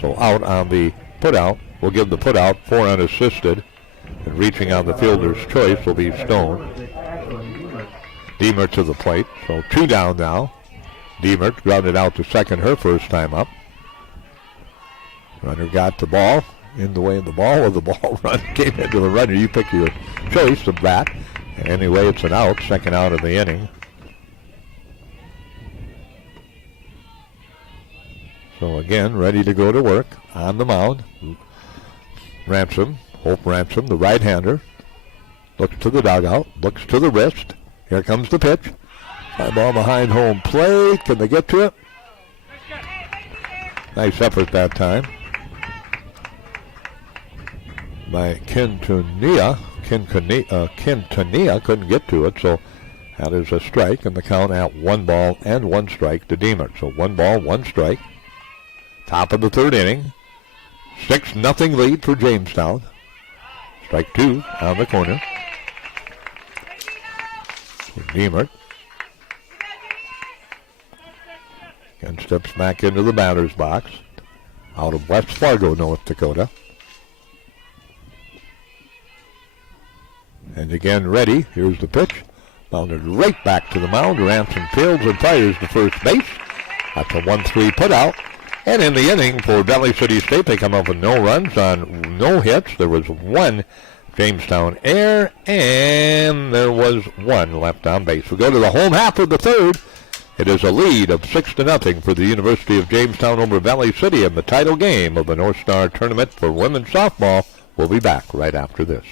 So out on the put-out. We'll give the put-out 4 unassisted. And reaching on the fielder's choice will be Stone. Deemer to the plate, so 2 down now. Deemer grounded out to second her first time up. Runner got the ball in the way of the ball, or the ball run came into the runner. You pick your choice of that. Anyway, it's an out, second out of the inning. So again, ready to go to work on the mound. Ransom, Hope Ransom, the right-hander, looks to the dugout, looks to the wrist. Here comes the pitch. Fly ball behind home plate. Can they get to it? Nice effort that time by Quintanilla. Quintanilla couldn't get to it, so that is a strike, and the count at 1 ball and 1 strike to Deemer. So 1 ball, 1 strike. Top of the 3rd inning. 6-0 lead for Jamestown. Strike 2 on the corner. Deemer. And steps back into the batter's box. Out of West Fargo, North Dakota. And again ready. Here's the pitch. Bounded right back to the mound. Ransom fields and fires to first base. That's a 1-3 put out. And in the inning for Valley City State, they come up with no runs on no hits. There was 1 Jamestown error, and there was 1 left on base. We go to the home half of the 3rd. It is a lead of 6-0 for the University of Jamestown over Valley City in the title game of the North Star Tournament for women's softball. We'll be back right after this.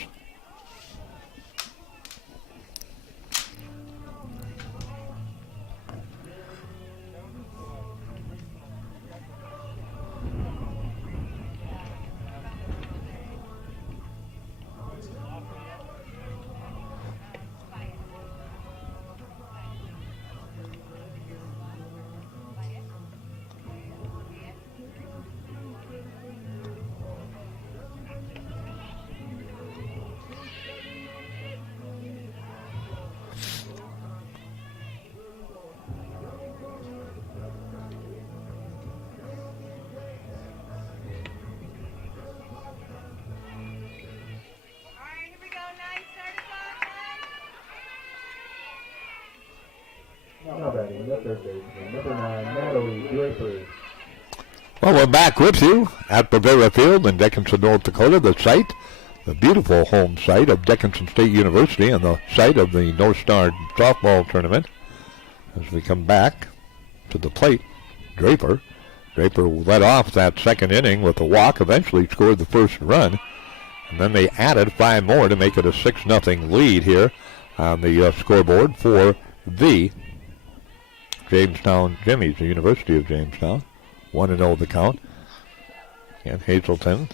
Well, we're back with you at Bravera Field in Dickinson, North Dakota, the site, the beautiful home site of Dickinson State University and the site of the North Star softball tournament. As we come back to the plate, Draper led off that 2nd inning with a walk, eventually scored the first run, and then they added 5 more to make it a 6-0 lead here on the scoreboard for the Jamestown Jimmies, the University of Jamestown. 1-0 the count. And Hazelton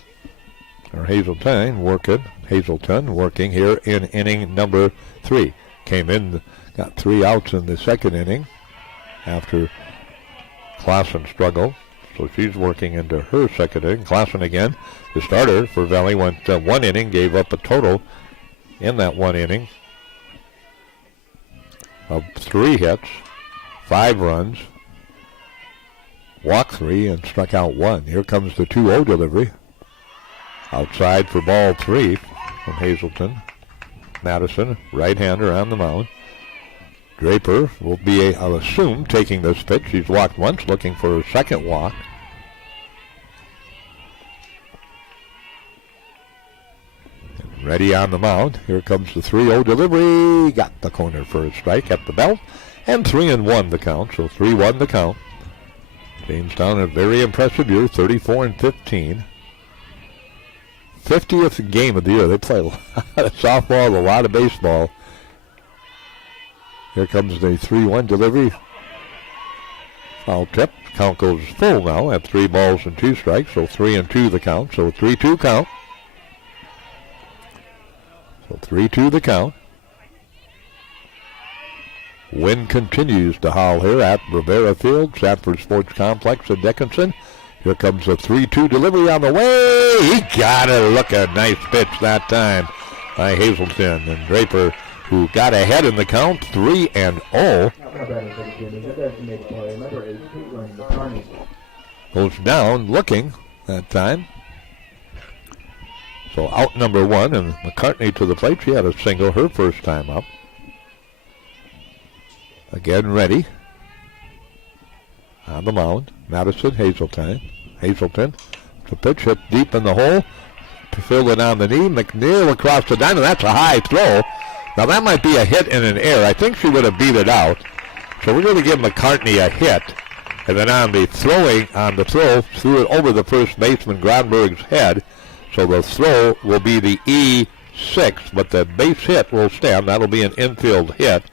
working here in inning number 3. Came in, got 3 outs in the second inning after Clausen struggled. So she's working into her second inning. Clausen again, the starter for Valley, went 1 inning, gave up a total in that 1 inning of 3 hits, 5 runs, walked 3, and struck out 1. Here comes the 2-0 delivery. Outside for ball 3 from Hazelton. Madison, right-hander on the mound. Draper will be, I'll assume, taking this pitch. She's walked once, looking for her second walk. Ready on the mound. Here comes the 3-0 delivery. Got the corner for a strike at the belt. And 3-1 the count, so 3-1 the count. Jamestown, a very impressive year, 34-15. 50th game of the year. They play a lot of softball, a lot of baseball. Here comes the 3-1 delivery. Foul tip. Count goes full now at 3 balls and 2 strikes, so 3-2 the count. So 3-2 count. So 3-2 the count. Wind continues to howl here at Rivera Field, Sanford Sports Complex in Dickinson. Here comes the 3-2 delivery on the way. He got it. Look, a nice pitch that time by Hazelton. And Draper, who got ahead in the count, 3-0. Goes down looking that time. So out number 1, and McCartney to the plate. She had a single her first time up. Again ready. On the mound, Madison, Hazelton. The pitch hit deep in the hole. Filled it on the knee. McNeil across the diamond. That's a high throw. Now that might be a hit in an error. I think she would have beat it out. So we're going to give McCartney a hit. And then on the throw, threw it over the first baseman Gronberg's head. So the throw will be the E6, but the base hit will stand. That'll be an infield hit.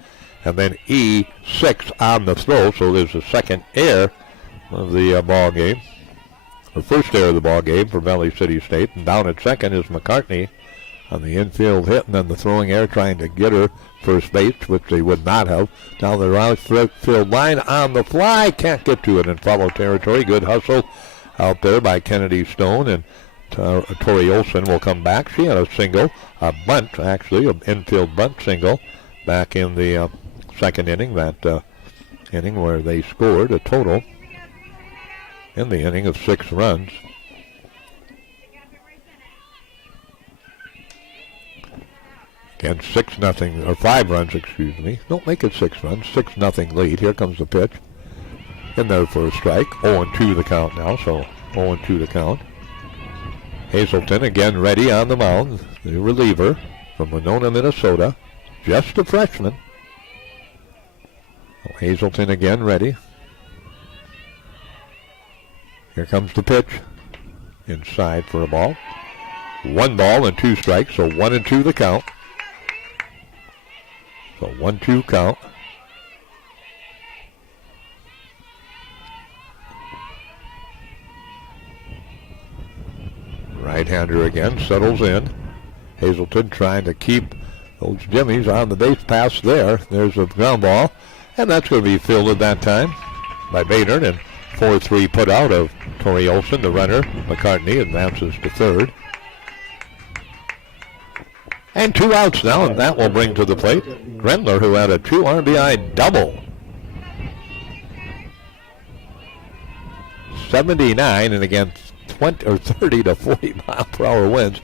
And then E6 on the throw. So there's a second error of the ball game. The first error of the ball game for Valley City State. And down at second is McCartney on the infield hit, and then the throwing error trying to get her first base, which they would not have. Down the outfield line on the fly. Can't get to it in foul territory. Good hustle out there by Kennedy Stone, and Tori Olson will come back. She had a single, a bunt actually, an infield bunt single back in the second inning, that inning where they scored a total in the inning of 6 runs. Again, 6-0, or 5 runs, excuse me. Don't make it 6 runs, 6-0 lead. Here comes the pitch. In there for a strike. 0-2 the count now, so 0-2 the count. Hazelton again ready on the mound. The reliever from Winona, Minnesota. Just a freshman. Hazelton again ready. Here comes the pitch. Inside for a ball. 1 ball and 2 strikes, so 1-2 the count. So 1-2 count. Right-hander again, settles in. Hazelton trying to keep those Jimmies on the base pass there. There's a ground ball, and that's going to be fielded that time by Baynard, and 4-3 put out of Tori Olson, the runner. McCartney advances to third. And 2 outs now, and that will bring to the plate Grendler, who had a 2 RBI double. 79, and again 30 to 40 mile per hour winds.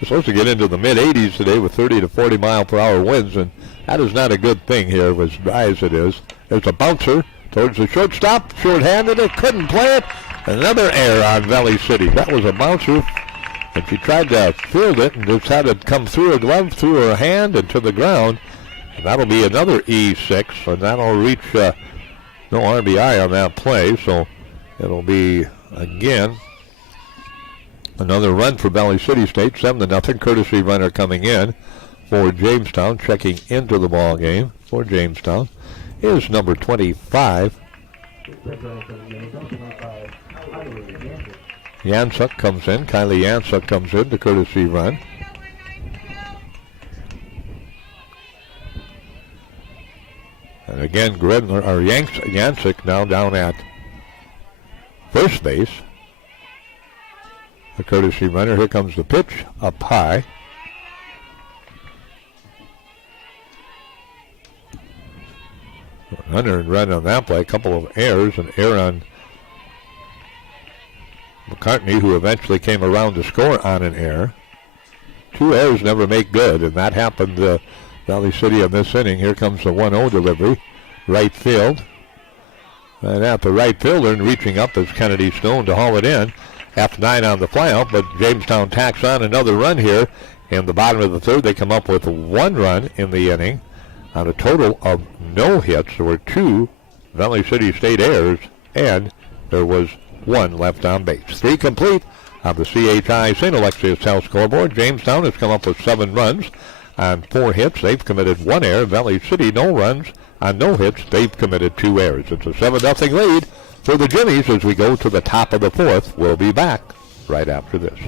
We're supposed to get into the mid-80s today with 30 to 40 mile per hour winds, and that is not a good thing here, as dry as it is. There's a bouncer towards the shortstop, short-handed it, couldn't play it. Another error on Valley City. That was a bouncer, and she tried to field it and just had it come through her glove, through her hand, and to the ground. And that'll be another E6, and that'll reach no RBI on that play, so it'll be, again, another run for Valley City State, 7-0. Courtesy runner coming in for Jamestown, checking into the ball game for Jamestown is number 25. Yansuk comes in. Kylie Yansuk comes in, the courtesy run. And again, Yansuk now down at first base. The courtesy runner. Here comes the pitch up high. An unearned run on that play. A couple of errors. An error on McCartney, who eventually came around to score on an error. 2 errors never make good, and that happened to Valley City in this inning. Here comes the 1-0 delivery. Right field. And at the right fielder, and reaching up is Kennedy Stone to haul it in. F9 on the flyout, but Jamestown tacks on another run here. In the bottom of the third, they come up with 1 run in the inning on a total of no hits. There were 2 Valley City State errors, and there was 1 left on base. 3 complete on the CHI St. Alexius Health scoreboard. Jamestown has come up with 7 runs on 4 hits. They've committed 1 error. Valley City, no runs on no hits. They've committed 2 errors. It's a 7-0 lead for the Jimmies as we go to the top of the 4th. We'll be back right after this.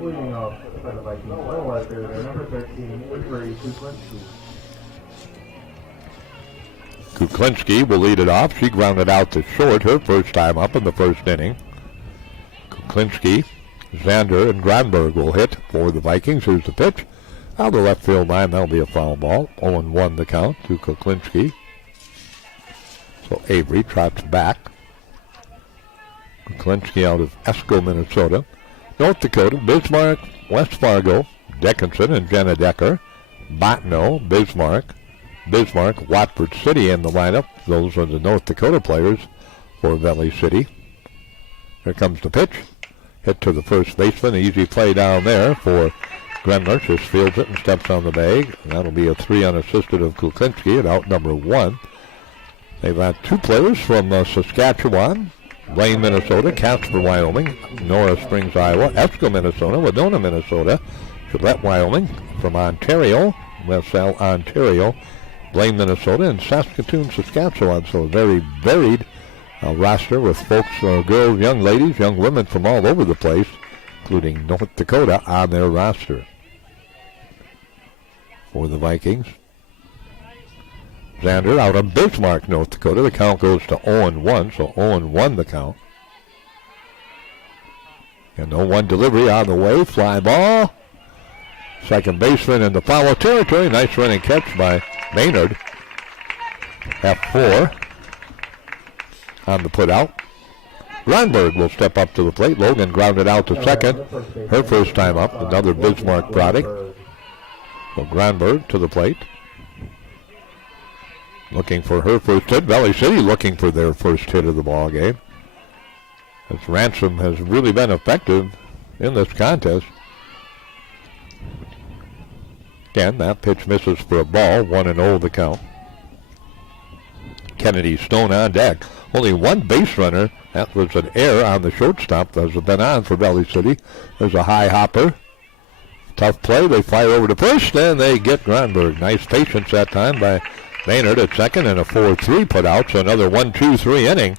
Leading off by the Vikings, number 13, Woodbury Kuklinski. Kuklinski will lead it off. She grounded out to short her first time up in the first inning. Kuklinski, Zander, and Granberg will hit for the Vikings. Here's the pitch. Out the left field line, that'll be a foul ball. 0-1 the count to Kuklinski. So Avery trots back. Kuklinski out of Esco, Minnesota. North Dakota, Bismarck, West Fargo, Dickinson, and Jenna Decker. Bottineau, Bismarck, Watford City in the lineup. Those are the North Dakota players for Valley City. Here comes the pitch. Hit to the first baseman. Easy play down there for Grenler. Just fields it and steps on the bag. And that'll be a 3 unassisted of Kuklinski at out number 1. They've got 2 players from Saskatchewan. Blaine, Minnesota, Casper, Wyoming, Nora Springs, Iowa, Esco, Minnesota, Winona, Minnesota, Gillette, Wyoming, from Ontario, LaSalle, Ontario, Blaine, Minnesota, and Saskatoon, Saskatchewan. So a very varied roster with folks, girls, young ladies, young women from all over the place, including North Dakota on their roster. For the Vikings, Zander out of Bismarck, North Dakota. The count goes to 0-1, so 0-1 the count. And 0-1 delivery on the way. Fly ball. Second baseman in the foul territory. Nice running catch by Maynard. F4 on the putout. Granberg will step up to the plate. Logan grounded out to second. Her first time up. Another Bismarck product. So Granberg to the plate. Looking for her first hit. Valley City looking for their first hit of the ball game. As Ransom has really been effective in this contest. Again, that pitch misses for a ball. 1-0 the count. Kennedy Stone on deck. Only 1 base runner. That was an error on the shortstop that has been on for Valley City. There's a high hopper. Tough play. They fire over to first, and they get Granberg. Nice patience that time by Maynard at second, and a 4-3 put out. So another 1-2-3 inning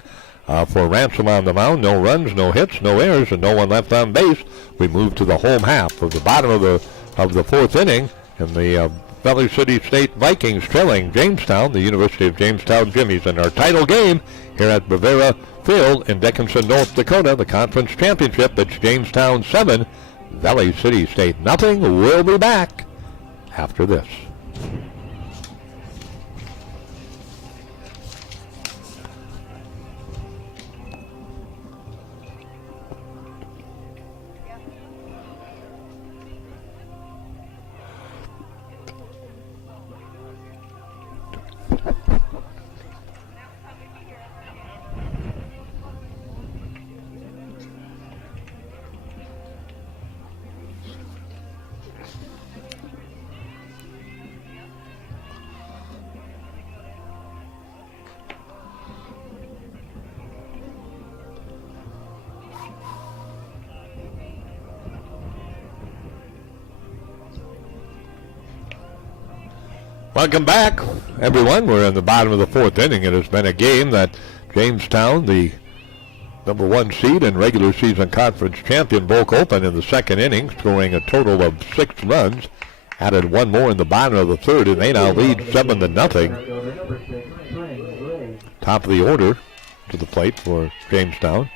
for Ransom on the mound. No runs, no hits, no errors, and no one left on base. We move to the home half of the bottom of the 4th inning, and the Valley City State Vikings trailing Jamestown, the University of Jamestown Jimmies, in our title game here at Bavera Field in Dickinson, North Dakota. The conference championship. It's Jamestown 7, Valley City State nothing. We'll be back after this. Welcome back, everyone. We're in the bottom of the fourth inning. It has been a game that Jamestown, the number one seed and regular season conference champion, broke open in the second inning, scoring a total of 6 runs. Added one more in the bottom of the third, and they now lead 7-0. Top of the order to the plate for Jamestown.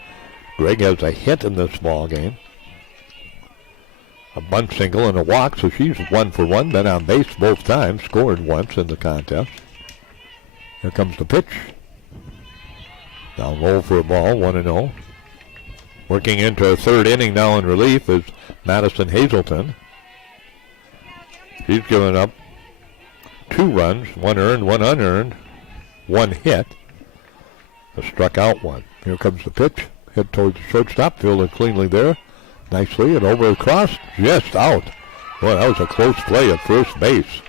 Greg has a hit in this ball game. A bunt single and a walk, so she's 1 for 1. Been on base both times, scored once in the contest. Here comes the pitch. Down low for a ball, 1-0. Working into a third inning now in relief is Madison Hazelton. She's given up 2 runs, 1 earned, 1 unearned, 1 hit. Struck out 1. Here comes the pitch. Hit towards the shortstop, fielded cleanly there. Nicely, and over across, just out. Boy, that was a close play at first base.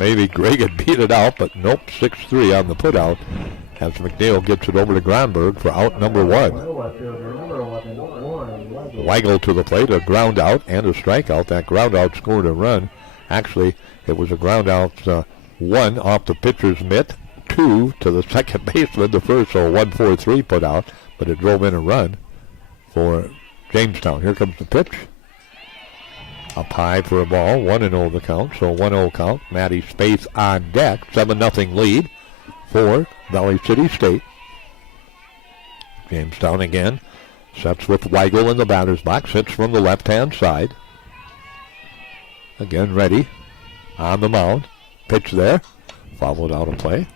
Maybe Greg had beat it out, but nope, 6-3 on the putout as McNeil gets it over to Gronberg for out number 1. Weigel to the plate, a ground out and a strikeout. That ground out scored a run. Actually, it was a ground out 1 off the pitcher's mitt, 2 to the second baseman, the first, so 1-4-3 put out, but it drove in a run for Jamestown. Here comes the pitch. Up high for a ball, 1-0 the count, so 1-0 count. Maddie Spaeth on deck, 7-0 lead for Valley City State. Jamestown again sets with Weigel in the batter's box, hits from the left-hand side. Again ready on the mound. Pitch there, followed out of play.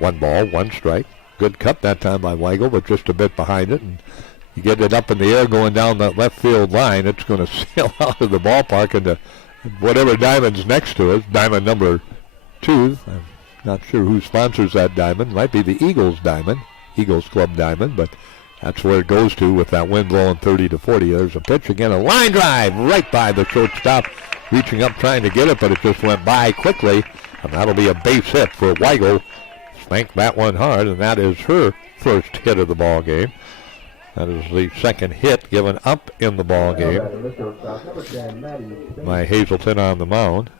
1 ball, 1 strike. Good cut that time by Weigel, but just a bit behind it. And you get it up in the air going down that left field line, it's going to sail out of the ballpark into whatever diamond's next to it. Diamond number 2. I'm not sure who sponsors that diamond. Might be the Eagles diamond, Eagles Club diamond, but that's where it goes to with that wind blowing 30-40. There's a pitch again, a line drive right by the shortstop, reaching up trying to get it, but it just went by quickly, and that'll be a base hit for Weigel. Spanked that one hard, and that is her first hit of the ball game. That is the second hit given up in the ball game by Hazelton on the mound.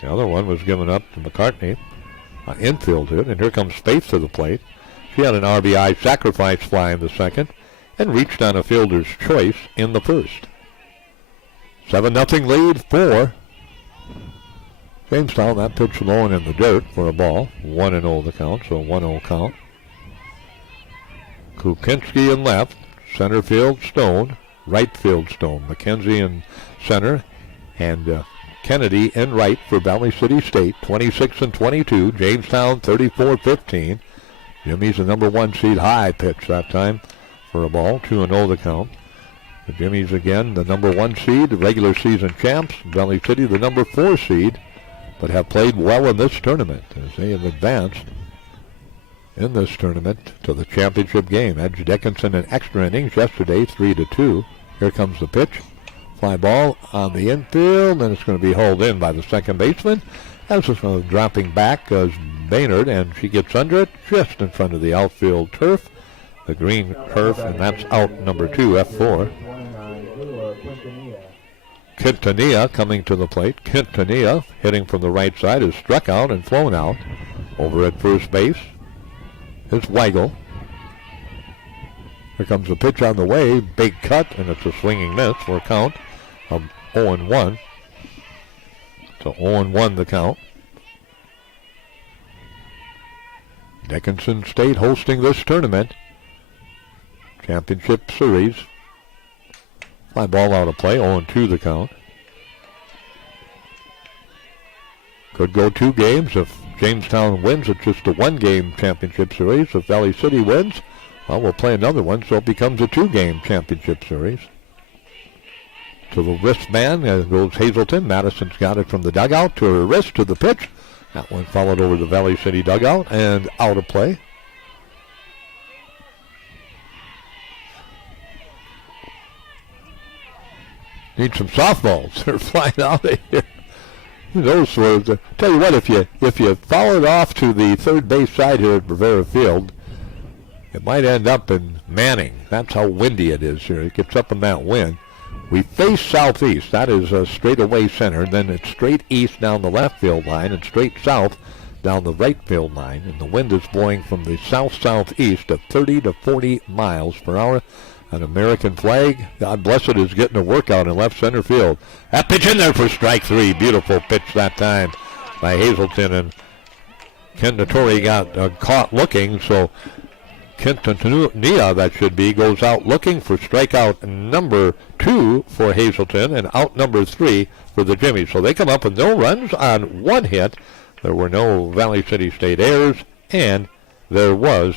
The other one was given up to McCartney. Infield hit, and here comes Spaeth to the plate. She had an RBI sacrifice fly in the second and reached on a fielder's choice in the first. 7-0 lead for Jamestown. That pitch low and in the dirt for a ball. 1-0 the count, so 1-0 count. Kukinski in left, center field Stone, right field Stone. McKenzie in center, and Kennedy in right for Valley City State. 26-22. Jamestown 34-15. Jimmy's the number 1 seed. High pitch that time for a ball. 2-0 the count. The Jimmy's again the number 1 seed, the regular season champs. Valley City the number 4 seed, but have played well in this tournament as they have advanced in this tournament to the championship game. Edge Dickinson in extra innings yesterday, 3-2. Here comes the pitch. Fly ball on the infield, and it's going to be hauled in by the second baseman. As it's dropping back as Baynard, and she gets under it just in front of the outfield turf, the green turf, and that's out number 2, F4. Quintanilla coming to the plate. Quintanilla hitting from the right side is struck out and flown out. Over at first base is Weigel. Here comes the pitch on the way. Big cut, and it's a swinging miss for a count of 0-1. So 0-1 the count. Dickinson State hosting this tournament. Championship Series. Fly ball out of play, 0-2 the count. Could go 2 games if Jamestown wins. It's just a 1-game championship series. If Valley City wins, well, we'll play another one, so it becomes a 2-game championship series. To the wristband goes Hazelton. Madison's got it from the dugout to her wrist to the pitch. That one followed over the Valley City dugout and out of play. Need some softballs. They're flying out of here. Who knows? Tell you what, if you foul it off to the third base side here at Rivera Field, it might end up in Manning. That's how windy it is here. It gets up in that wind. We face southeast. That is straight away center. Then it's straight east down the left field line and straight south down the right field line. And the wind is blowing from the south-southeast at 30 to 40 miles per hour. An American flag, God bless it, is getting a workout in left center field. That pitch in there for strike three. Beautiful pitch that time by Hazelton. And Ken Nattori got caught looking, so Quintanilla, that should be, goes out looking for strikeout number 2 for Hazelton and out number 3 for the Jimmies. So they come up with no runs on 1 hit. There were no Valley City State errors, and there was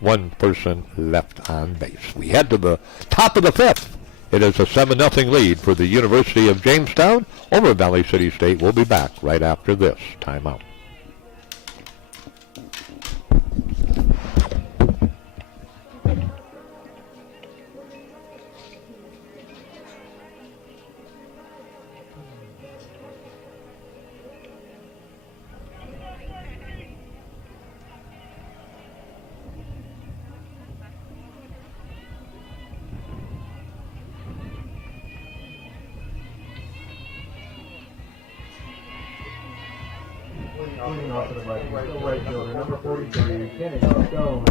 1 person left on base. We head to the top of the 5th. It is a 7-0 lead for the University of Jamestown over Valley City State. We'll be back right after this timeout. Leading off to the right fielder, number 43, Kennedy Stone.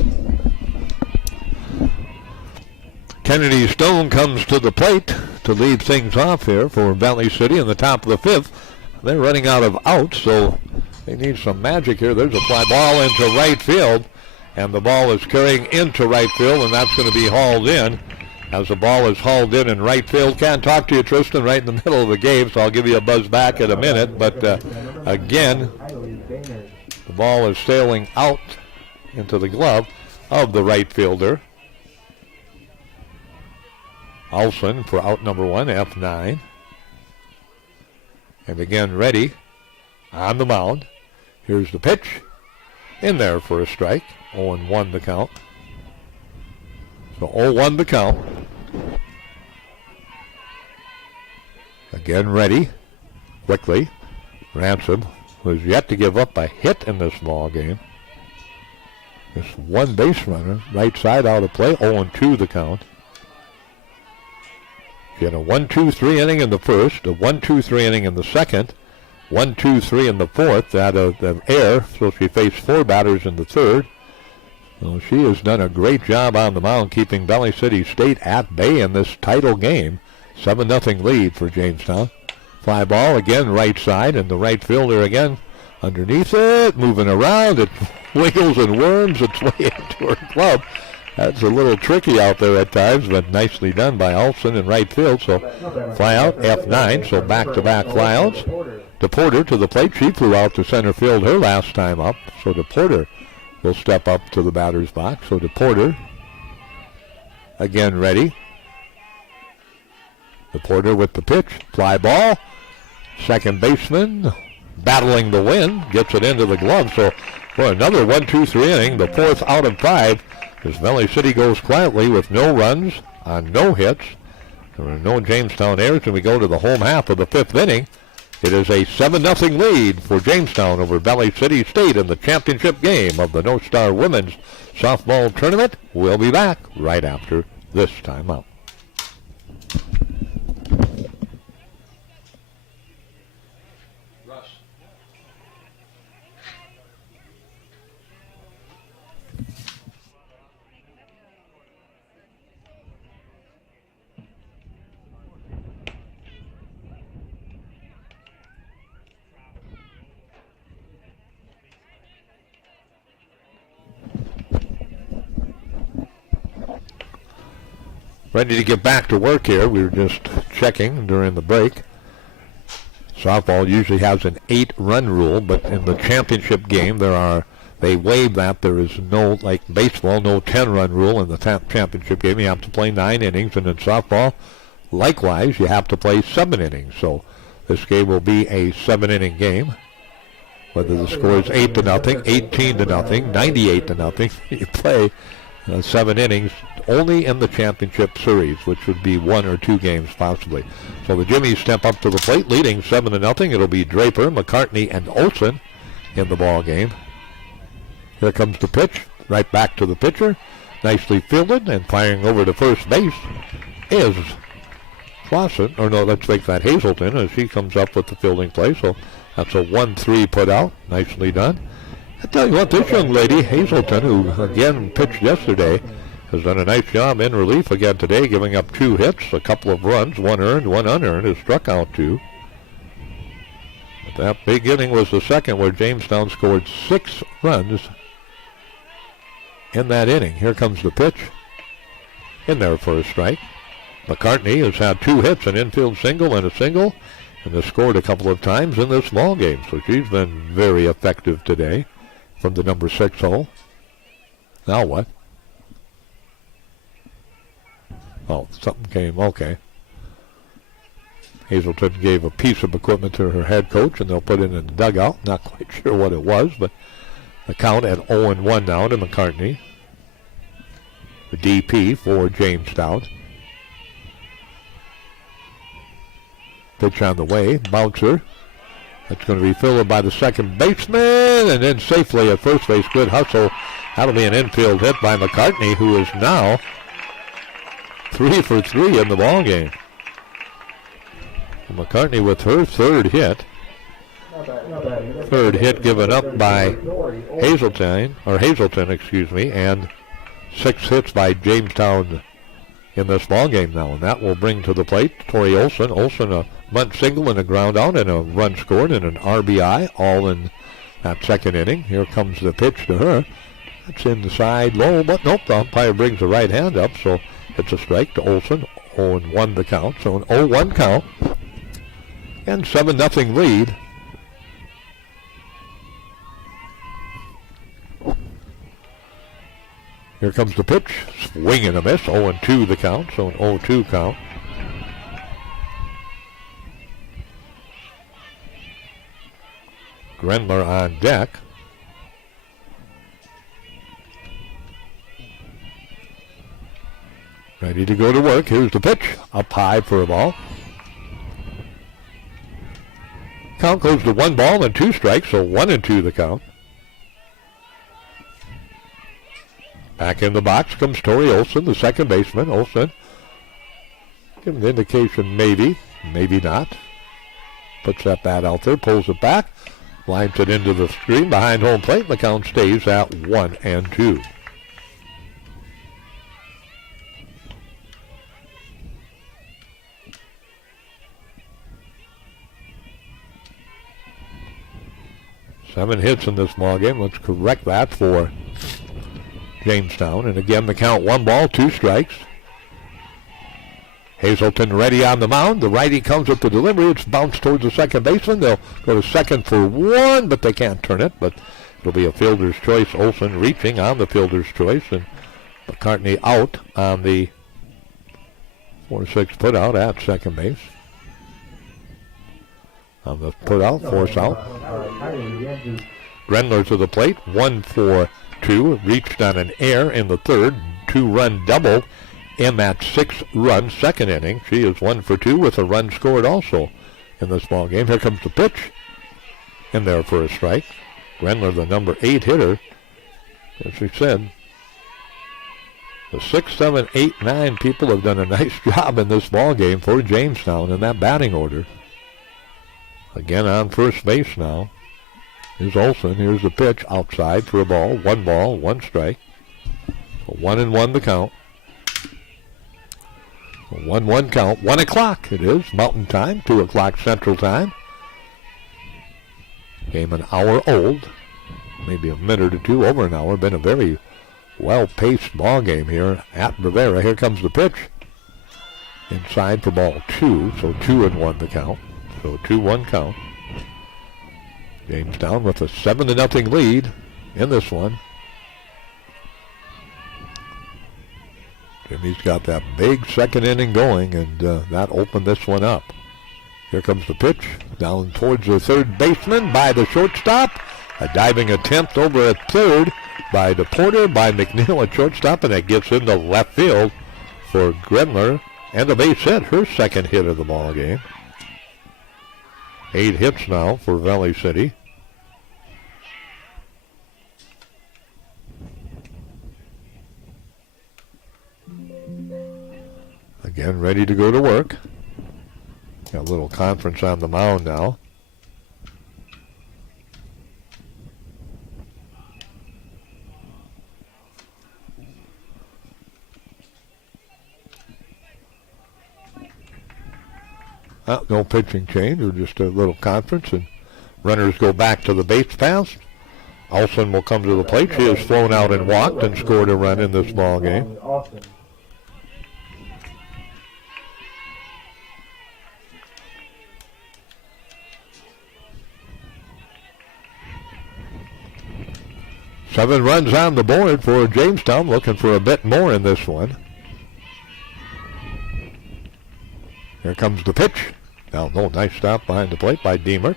Kennedy Stone comes to the plate to lead things off here for Valley City in the top of the 5th. They're running out of outs, so they need some magic here. There's a fly ball into right field, and the ball is carrying into right field, and that's going to be hauled in. As the ball is hauled in right field. Can't talk to you, Tristan, right in the middle of the game, so I'll give you a buzz back in a minute. But again, the ball is sailing out into the glove of the right fielder. Olsen for out number 1, F9. And again, ready on the mound. Here's the pitch. In there for a strike. 0-1 the count. So 0-1 the count. Again ready. Quickly. Ransom was yet to give up a hit in this ball game. Just 1 base runner. Right side out of play. 0-2 the count. She had a 1-2-3 inning in the first. A 1-2-3 inning in the second. 1-2-3 in the fourth. That of air. So she faced 4 batters in the third. Well, she has done a great job on the mound keeping Valley City State at bay in this title game. 7-0 lead for Jamestown. Fly ball again right side, and the right fielder again underneath it, moving around. It wiggles and worms its way into her glove. That's a little tricky out there at times, but nicely done by Olsen in right field. So fly out, F9, so back-to-back flyouts. DePorter to the plate. She flew out to center field her last time up, so DePorter will step up to the batter's box. So DePorter, again ready. DePorter with the pitch. Fly ball. Second baseman battling the wind. Gets it into the glove. So for another 1-2-3 inning, the 4th out of 5, as Valley City goes quietly with no runs on no hits. There are no Jamestown errors, and we go to the home half of the 5th inning. It is a 7-0 lead for Jamestown over Valley City State in the championship game of the North Star Women's Softball Tournament. We'll be back right after this timeout. Ready to get back to work here. We were just checking during the break. Softball usually has an 8-run rule, but in the championship game they waive that. There is no, like baseball, no 10-run rule in the championship game. You have to play 9 innings, and in softball, likewise, you have to play 7 innings. So this game will be a 7-inning game. Whether the score is 8-0, 18-0, 98-0, you play 7 innings only in the championship series, which would be 1 or 2 games possibly. So the Jimmies step up to the plate, leading 7-0. It'll be Draper, McCartney, and Olsen in the ball game. Here comes the pitch, right back to the pitcher. Nicely fielded, and firing over to first base is Clausen, or no, let's make that Hazelton as he comes up with the fielding play. So that's a 1-3 put out. Nicely done. I tell you what, this young lady, Hazelton, who again pitched yesterday, has done a nice job in relief again today, giving up 2 hits, a couple of runs, 1 earned, 1 unearned, has struck out 2. But that big inning was the second where Jamestown scored 6 runs in that inning. Here comes the pitch. In there for a strike. McCartney has had 2 hits, an infield single and a single, and has scored a couple of times in this ball game. So she's been very effective today from the number 6 hole. Now what? Oh, something came. Okay. Hazelton gave a piece of equipment to her head coach, and they'll put it in the dugout. Not quite sure what it was, but the count at 0-1 now to McCartney. The DP for Jamestown. Pitch on the way. Bouncer. That's going to be fielded by the second baseman, and then safely at first base. Good hustle. That'll be an infield hit by McCartney, who is now 3 for 3 in the ball game. McCartney with her third hit. Third hit given up by Hazelton, and 6 hits by Jamestown in this ball game now, and that will bring to the plate Tori Olson. Olson a bunt single and a ground out and a run scored and an RBI, all in that second inning. Here comes the pitch to her. That's inside low, but nope, the umpire brings the right hand up, so it's a strike to Olson. 0-1 the count, so an 0-1 count, and 7-0 lead. Here comes the pitch. Swing and a miss. 0-2 the count, so an 0-2 count. Grendler on deck. Ready to go to work. Here's the pitch. Up high for a ball. Count goes to 1 ball and 2 strikes, so 1-2 the count. Back in the box comes Tori Olson, the second baseman. Olson, give an indication maybe, maybe not. Puts that bat out there, pulls it back, lines it into the screen behind home plate. The count stays at 1-2. Seven hits in this ball game. Let's correct that for Jamestown. And again, the count 1 ball, 2 strikes. Hazelton ready on the mound. The righty comes with the delivery. It's bounced towards the second baseman. They'll go to second for 1, but they can't turn it. But it'll be a fielder's choice. Olson reaching on the fielder's choice. And McCartney out on the 4-6 put out at second base. On the put out, force out. Grendler to the plate. 1-4-2. Reached on an error in the third. 2-run double in that 6-run second inning. She is 1 for 2 with a run scored also in this ball game. Here comes the pitch. In there for a strike. Grendler, the number 8 hitter. As we said, the 6, 7, 8, 9 people have done a nice job in this ball game for Jamestown in that batting order. Again on first base now is Olson. Here's the pitch outside for a ball. 1 strike. 1-1 the count. 1-1 count. 1 o'clock it is, Mountain Time. 2 o'clock Central Time. Game an hour old. Maybe a minute or two, over an hour. Been a very well-paced ball game here at Rivera. Here comes the pitch. Inside for ball 2, so 2-1 the count. So 2-1 count. Jamestown with a 7-0 lead in this one. Jimmy's got that big second inning going, and that opened this one up. Here comes the pitch. Down towards the third baseman by the shortstop. A diving attempt over at third by DePorter, by McNeil at shortstop, and that gets into left field for Grendler. And a base hit, her second hit of the ball game. 8 hits now for Valley City. Again, ready to go to work. little conference on the mound now. No pitching change, or just a little conference, and runners go back to the base paths. Olsen will come to the plate. She has flown out and walked and scored a run in this ball game. Seven runs on the board for Jamestown, looking for a bit more in this one. Here comes the pitch. Now, no, nice stop behind the plate by Diemert.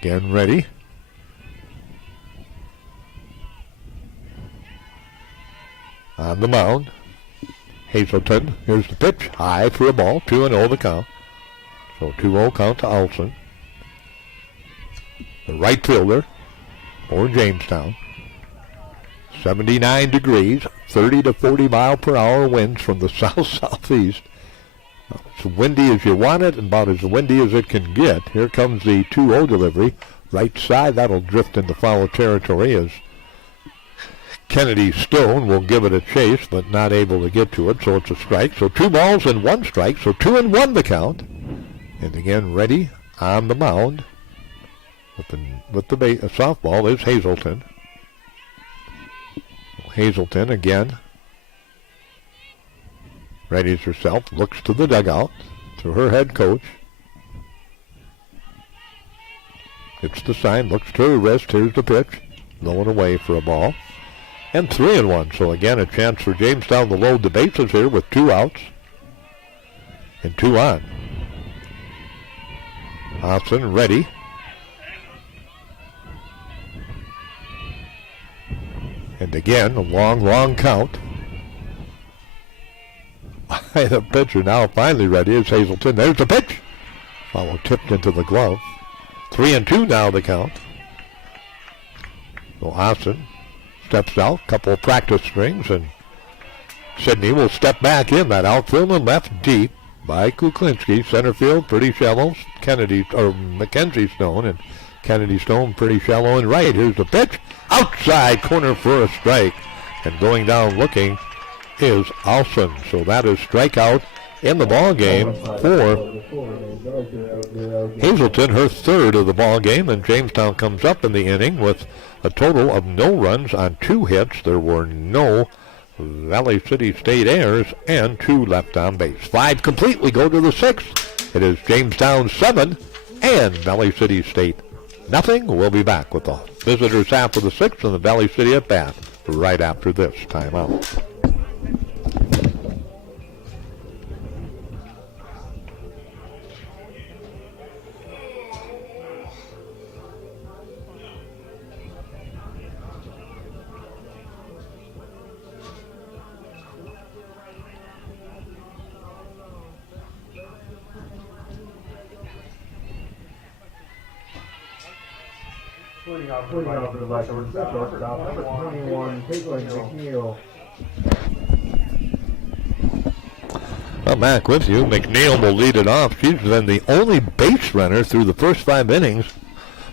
Again ready. On the mound, Hazelton. Here's the pitch. High for a ball. 2-0 the count. So 2-0 count to Olsen. The right fielder for Jamestown. 79 degrees, 30 to 40 mile per hour winds from the south-southeast. It's windy as you want it, and about as windy as it can get. Here comes the 2-0 delivery. Right side, that'll drift into foul territory as Kennedy Stone will give it a chase, but not able to get to it, so it's a strike. So 2 balls and 1 strike, so 2-1 the count. And again, ready on the mound with the softball is Hazelton. Hazelton again readies herself, looks to the dugout, to her head coach. It's the sign, looks to her wrist, here's the pitch, low and away for a ball. And 3-1, so again a chance for Jamestown to load the bases here with 2 outs and 2 on. Austin ready. And again, a long count. The pitcher now finally ready is Hazelton. There's the pitch. Foul tipped into the glove. 3-2 now the count. So Austin steps out, couple of practice strings, and Sidney will step back in that outfield and left deep by Kuklinski. Center field pretty shallow. Mackenzie Stone, and Kennedy Stone pretty shallow and right. Here's the pitch. Outside corner for a strike. And going down looking is Olsen. So that is strikeout in the ball game for Hazelton, her 3rd of the ball game. And Jamestown comes up in the inning with a total of no runs on 2 hits. There were no Valley City State errors and 2 left on base. 5 complete. We go to the 6th. It is Jamestown 7 and Valley City State nothing. We'll be back with the visitors half of the 6th and the Valley City at bat right after this timeout. Putting out for the left shortstop, number 21, Caitlin McNeil. Well, back with you. McNeil will lead it off. She's been the only base runner through the first 5 innings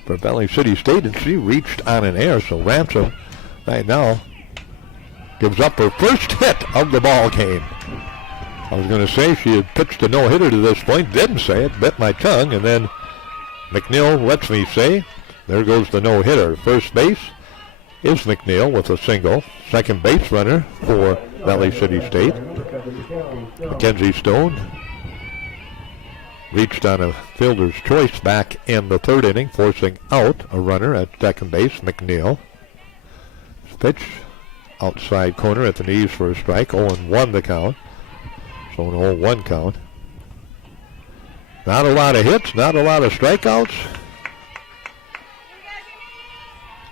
for Valley City State, and she reached on an error. So Ransom right now gives up her first hit of the ball game. I was going to say she had pitched a no-hitter to this point. Didn't say it, bit my tongue, and then McNeil lets me say, there goes the no-hitter. First base is McNeil with a single. Second base runner for Valley City State, Mackenzie Stone, reached on a fielder's choice back in the 3rd inning, forcing out a runner at second base, McNeil. Pitch outside corner at the knees for a strike. 0-1 the count. So an 0-1 count. Not a lot of hits, not a lot of strikeouts.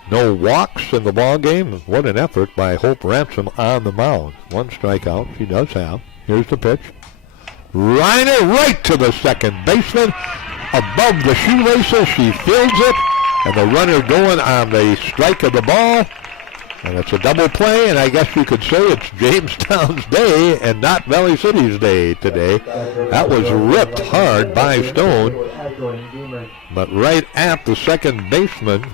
No walks in the ball game. What an effort by Hope Ransom on the mound. 1 strikeout she does have. Here's the pitch. Reiner right to the second baseman. Above the shoelaces, she fields it and the runner going on the strike of the ball. And it's a double play, and I guess you could say it's Jamestown's day and not Valley City's day today. That was ripped hard by Stone, but right at the second baseman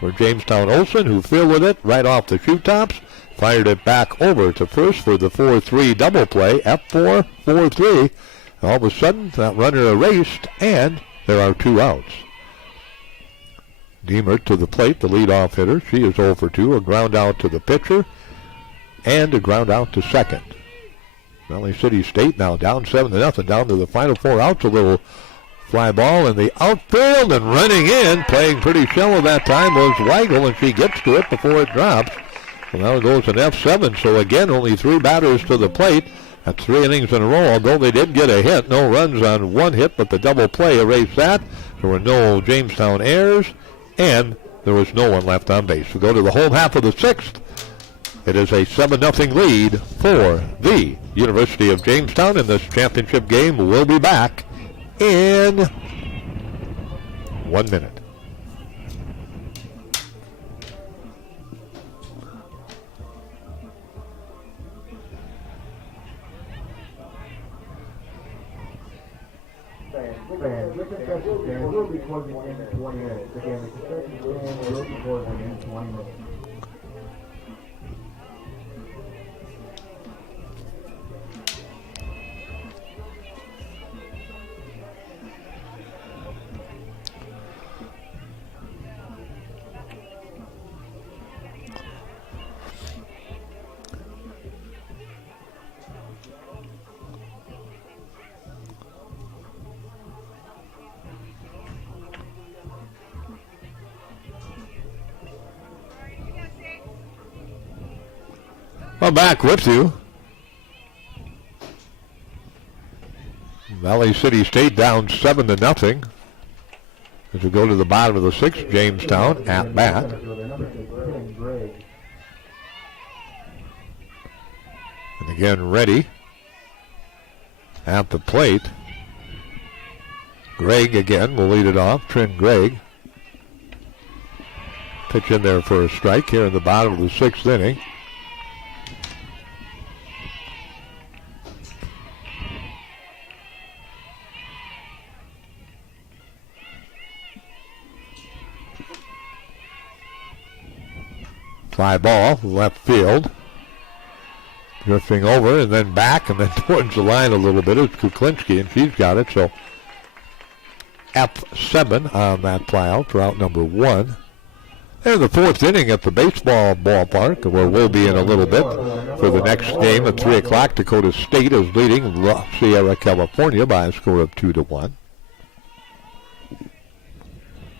for Jamestown, Olsen, who fielded it right off the shoe tops, fired it back over to first for the 4-3 double play, F4, 4-3. All of a sudden, that runner erased, and there are 2 outs. Deemer to the plate, the leadoff hitter. She is 0 for 2. A ground out to the pitcher and a ground out to second. Valley City State now down 7-0, down to the final 4 outs. A little fly ball in the outfield, and running in, playing pretty shallow that time, was Weigel, and she gets to it before it drops. Well, now it goes an F7, so again, only 3 batters to the plate. That's 3 innings in a row, although they did get a hit. No runs on 1 hit, but the double play erased that. There were no Jamestown errors, and there was no one left on base. We go to the home half of the 6th. It is a 7-0 lead for the University of Jamestown, and this championship game will be back in 1 minute. Fans, the concession stand will be closing in 20 minutes. Again, the concession stand will be closing in 20 minutes. Well, back with you. Valley City State down 7-0. As we go to the bottom of the 6th, Jamestown at bat. And again, ready at the plate. Gregg again will lead it off. Trin Gregg. Pitch in there for a strike here in the bottom of the 6th inning. Fly ball, left field. Drifting over and then back and then towards the line a little bit is Kuklinski, and she's got it. So F7 on that fly out for out number 1. And the 4th inning at the baseball ballpark, where we'll be in a little bit for the next game at 3 o'clock. Dakota State is leading La Sierra, California by a score of 2-1.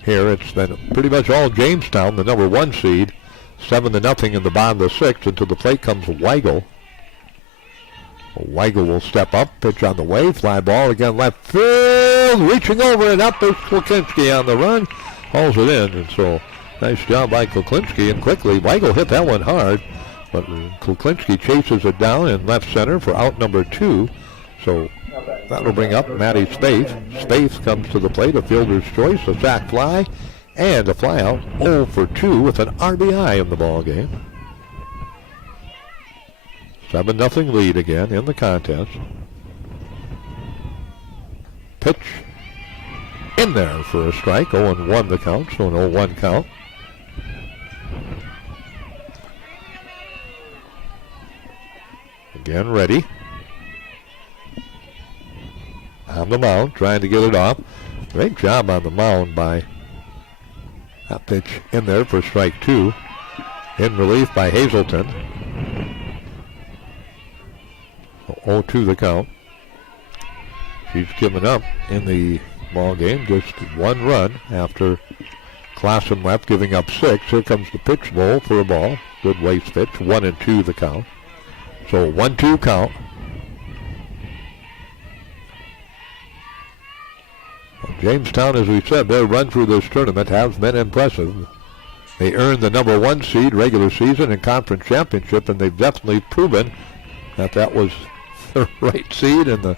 Here it's been pretty much all Jamestown, the number 1 seed. 7-0 in the bottom of the 6th. Into the plate comes Weigel. Weigel will step up, pitch on the way, fly ball again left field, reaching over and up is Kuklinski on the run, hauls it in, and so nice job by Kuklinski, and quickly Weigel hit that one hard, but Kuklinski chases it down in left center for out number 2, so that'll bring up Maddie Spaeth. Spaeth comes to the plate, a fielder's choice, a sac fly, and a fly out, 0 for 2 with an RBI in the ball game. 7-0 lead again in the contest. Pitch in there for a strike, 0-1 the count, so an 0-1 count. Again ready. On the mound, trying to get it off. Great job on the mound by that pitch in there for strike 2. In relief by Hazelton. 0-2 the count. She's given up in the ball game just 1 run after Classen left, giving up 6. Here comes the pitch bowl for a ball. Good waste pitch. 1-2 the count. So 1-2 count. Jamestown, as we said, their run through this tournament has been impressive. They earned the number 1 seed regular season and conference championship, and they've definitely proven that was the right seed and the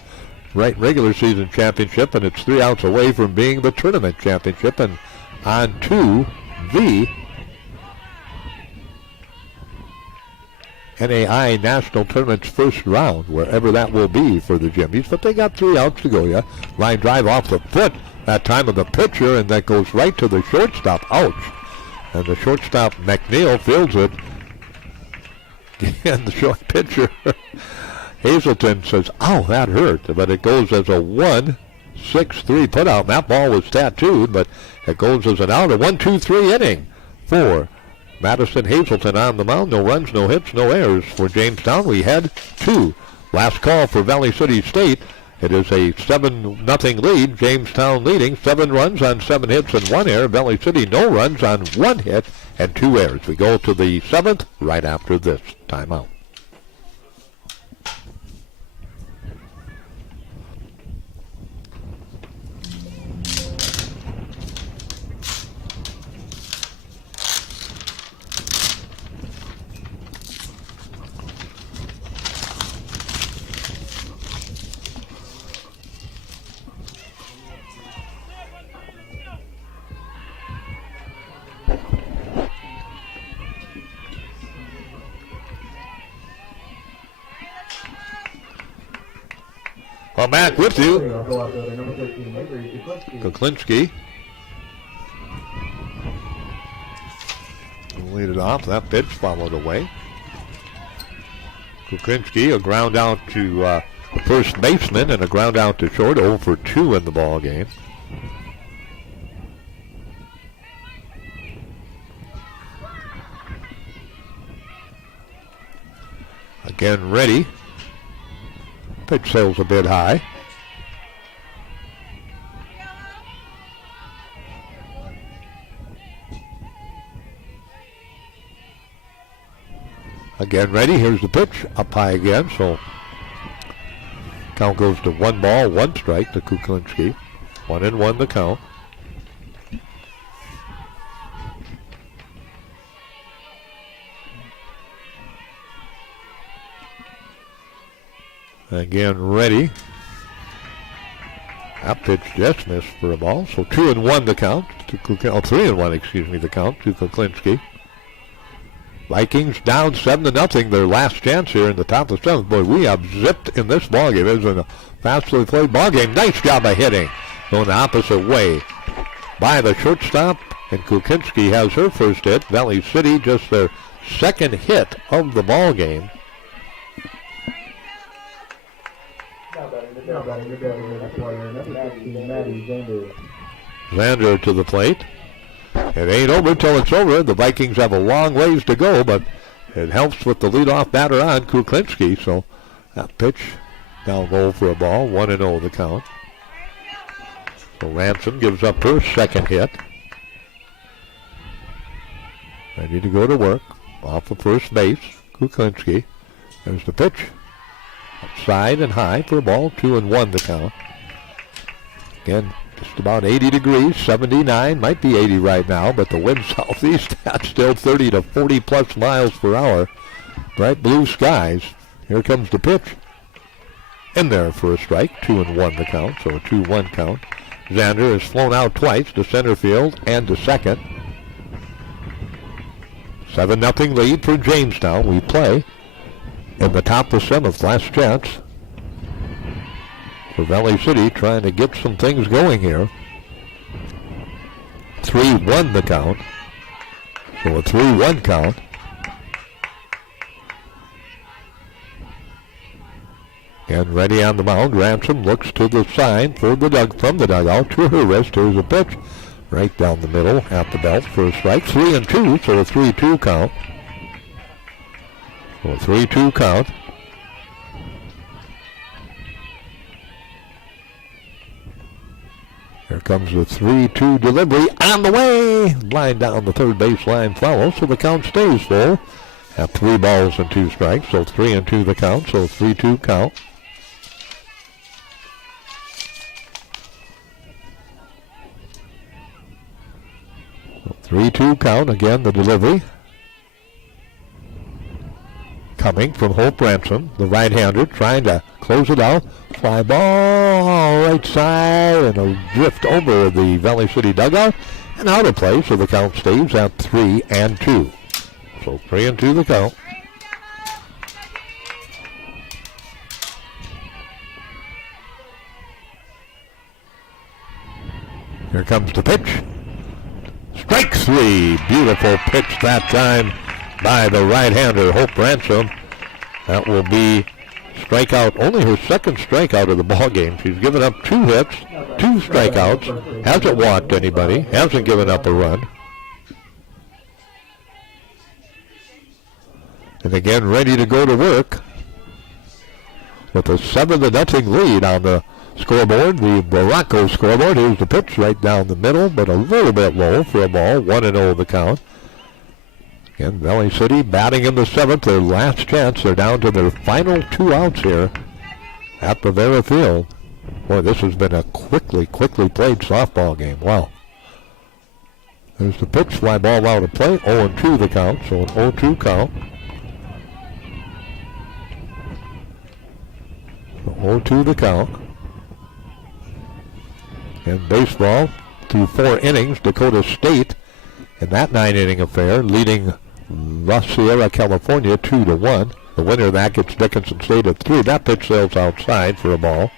right regular season championship, and it's 3 outs away from being the tournament championship. And on to the NAI National Tournament's first round, wherever that will be for the Jimmies. But they got 3 outs to go yet. Line drive off the foot that time of the pitcher, and that goes right to the shortstop. Ouch. And the shortstop, McNeil, fields it. And the short pitcher, Hazelton, says, ow, that hurt. But it goes as a 1-6-3 putout. That ball was tattooed, but it goes as an out. A 1-2-3 inning for Madison Hazelton on the mound. No runs, no hits, no errors for Jamestown. We head to last call for Valley City State. It is a 7-0 lead. Jamestown leading 7 runs on 7 hits and 1 error. Valley City no runs on 1 hit and 2 errors. We go to the 7th right after this timeout. Well, back with you. Kuklinski. Lead it off. That pitch followed away. Kuklinski, a ground out to the first baseman and a ground out to short. 0 for 2 in the ball game. Again, ready. Pitch sails a bit high. Again ready. Here's the pitch. Up high again. So count goes to 1 ball, 1 strike to Kuklinski. 1-1 the count. Again ready. That pitch just missed for a ball. So 2-1 the count to 3-1, excuse me, the count to Kuklinski. Vikings down 7-0. Their last chance here in the top of the 7th. Boy, we have zipped in this ball game. It's been a fastly played ball game. Nice job of hitting. Going the opposite way by the shortstop. And Kuklinski has her first hit. Valley City just their second hit of the ball game. Xander to the plate. It ain't over till it's over. The Vikings have a long ways to go, but it helps with the leadoff batter on Kuklinski. So that pitch now low for a ball. 1-0 the count. So Ransom gives up her second hit. Ready to go to work. Off of first base. Kuklinski. There's the pitch. Outside and high for a ball. 2-1 the count. Again, just about 80 degrees, 79, might be 80 right now, but the wind southeast, that's still 30 to 40 plus miles per hour. Bright blue skies. Here comes the pitch. In there for a strike. 2-1 the count, so a 2-1 count. Xander has flown out twice to center field and to second. 7-0 lead for Jamestown. We play in the top of 7th, last chance for Valley City, trying to get some things going here. 3-1 the count. So a 3-1 count. And ready on the mound, Ransom looks to the sign for from the dugout to her wrist. Here's a pitch right down the middle at the belt for a strike. 3-2, so a 3-2 count. So a 3-2 count. Here comes the 3-2 delivery on the way. Line down the third baseline follows, so the count stays full. At 3 balls and 2 strikes, so 3-2 the count, so 3-2 count. So 3-2 count, again the delivery. Coming from Hope Ransom, the right-hander, trying to close it out. Fly ball right side, and a drift over the Valley City dugout. and out of play, so the count stays at 3-2. So 3-2 the count. Here comes the pitch. Strike three. Beautiful pitch that time by the right-hander, Hope Ransom. That will be strikeout, only her second strikeout of the ball game. She's given up 2 hits, 2 strikeouts, hasn't walked anybody, hasn't given up a run. And again, ready to go to work with a 7-0 lead on the scoreboard, the Morocco scoreboard. Here's the pitch right down the middle, but a little bit low for a ball. 1-0 the count. Again, Valley City batting in the 7th, their last chance. They're down to their final 2 outs here at Bavera Field. Boy, this has been a quickly played softball game. Wow. There's the pitch, fly ball out of play. 0-2 the count, so an 0-2 count. 0-2 the count. And baseball, through 4 innings, Dakota State in that 9-inning affair, leading La Sierra, California 2-1. The winner of that gets Dickinson State at 3. That pitch sails outside for a ball.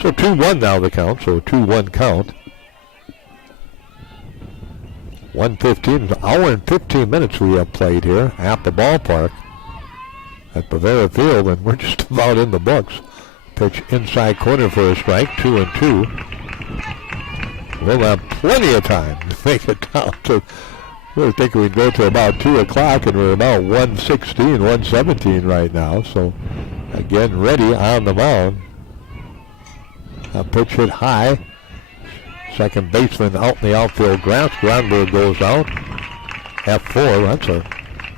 So 2-1 now the count, so a 2-1 count. 1:15, an hour and 15 minutes we have played here at the ballpark at Bavera Field, and we're just about in the books. Pitch inside corner for a strike, 2-2. We'll have plenty of time to make it down to, we were thinking we'd go to about 2 o'clock, and we're about 1:16, 1:17 right now. So, again, ready on the mound. A pitch hit high. Second baseman out in the outfield grass. Granberg goes out. F4,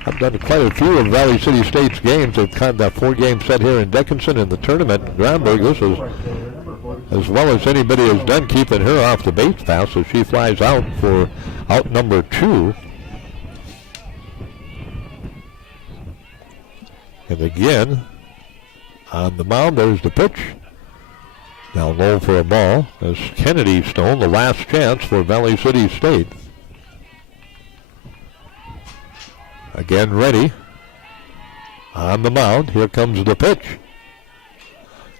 I've done quite a few of Valley City State's games. They've kind of that 4-game set here in Dickinson in the tournament. Granberg, this is as well as anybody has done keeping her off the base pass, so she flies out for out number 2. And again, on the mound, there's the pitch. Now low for a ball as Kennedy Stone, the last chance for Valley City State. Again ready. On the mound, here comes the pitch.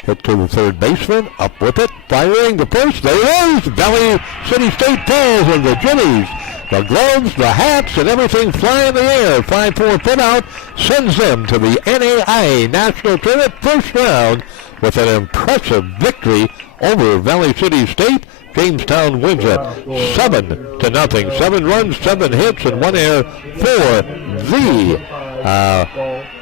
Hit to the third baseman, up with it, firing the first. There it is! Valley City State pulls and the jimmies, the gloves, the hats, and everything fly in the air. 5-4 put out sends them to the NAIA National Tournament first round with an impressive victory over Valley City State. Jamestown wins it 7-0. 7 runs, 7 hits, and 1 error for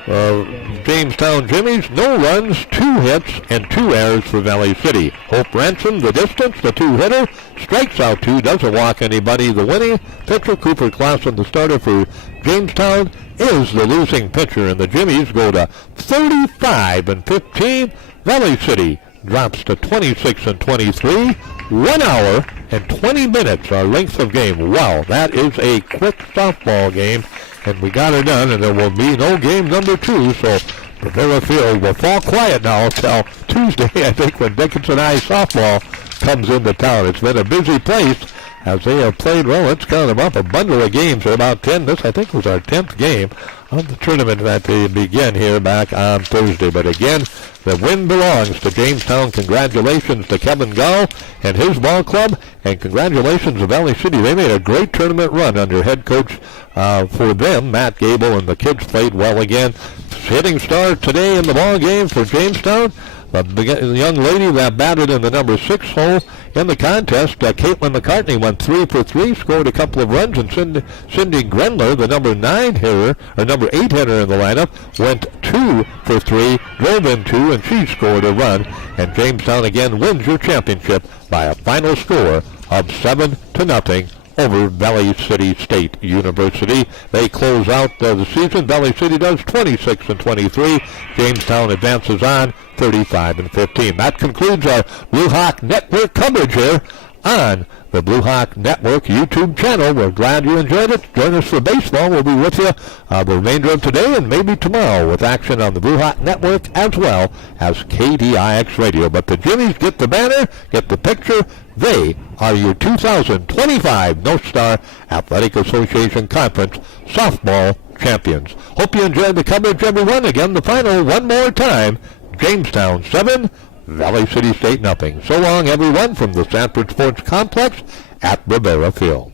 the Jamestown Jimmies. No runs, 2 hits, and 2 errors for Valley City. Hope Ransom, the distance, the 2-hitter, strikes out 2, doesn't walk anybody. The winning pitcher, Cooper Clausen, the starter for Jamestown, is the losing pitcher, and the Jimmies go to 35-15. Valley City drops to 26-23. 1 hour and 20 minutes, our length of game. Wow, that is a quick softball game, and we got it done, and there will be no game number 2, so Bavera Field will fall quiet now until Tuesday, I think, when Dickinson High softball comes into town. It's been a busy place as they have played, well, let's count them up, a bundle of games, or about 10. This, I think, was our 10th game of the tournament that they begin here back on Thursday. But again, the win belongs to Jamestown. Congratulations to Kevin Gall and his ball club, and congratulations to Valley City. They made a great tournament run under head coach for them, Matt Gable, and the kids played well again. Hitting star today in the ball game for Jamestown, the young lady that batted in the number 6 hole in the contest, Caitlin McCartney, went 3 for 3, scored a couple of runs, and Cindy Grenler, the number 8 hitter in the lineup, went 2 for 3, drove in 2, and she scored a run. And Jamestown again wins your championship by a final score of 7-0 over Valley City State University. They close out the season. Valley City does 26-23. Jamestown advances on 35-15. That concludes our Blue Hawk Network coverage here on the Blue Hawk Network YouTube channel. We're glad you enjoyed it. Join us for baseball. We'll be with you the remainder of today and maybe tomorrow with action on the Blue Hawk Network as well as KDIX Radio. But the Jimmies get the banner, get the picture. They are your 2025 North Star Athletic Association Conference softball champions. Hope you enjoyed the coverage, everyone. Again, the final one more time. Jamestown 7, Valley City State nothing. So long, everyone, from the Sanford Sports Complex at Rivera Field.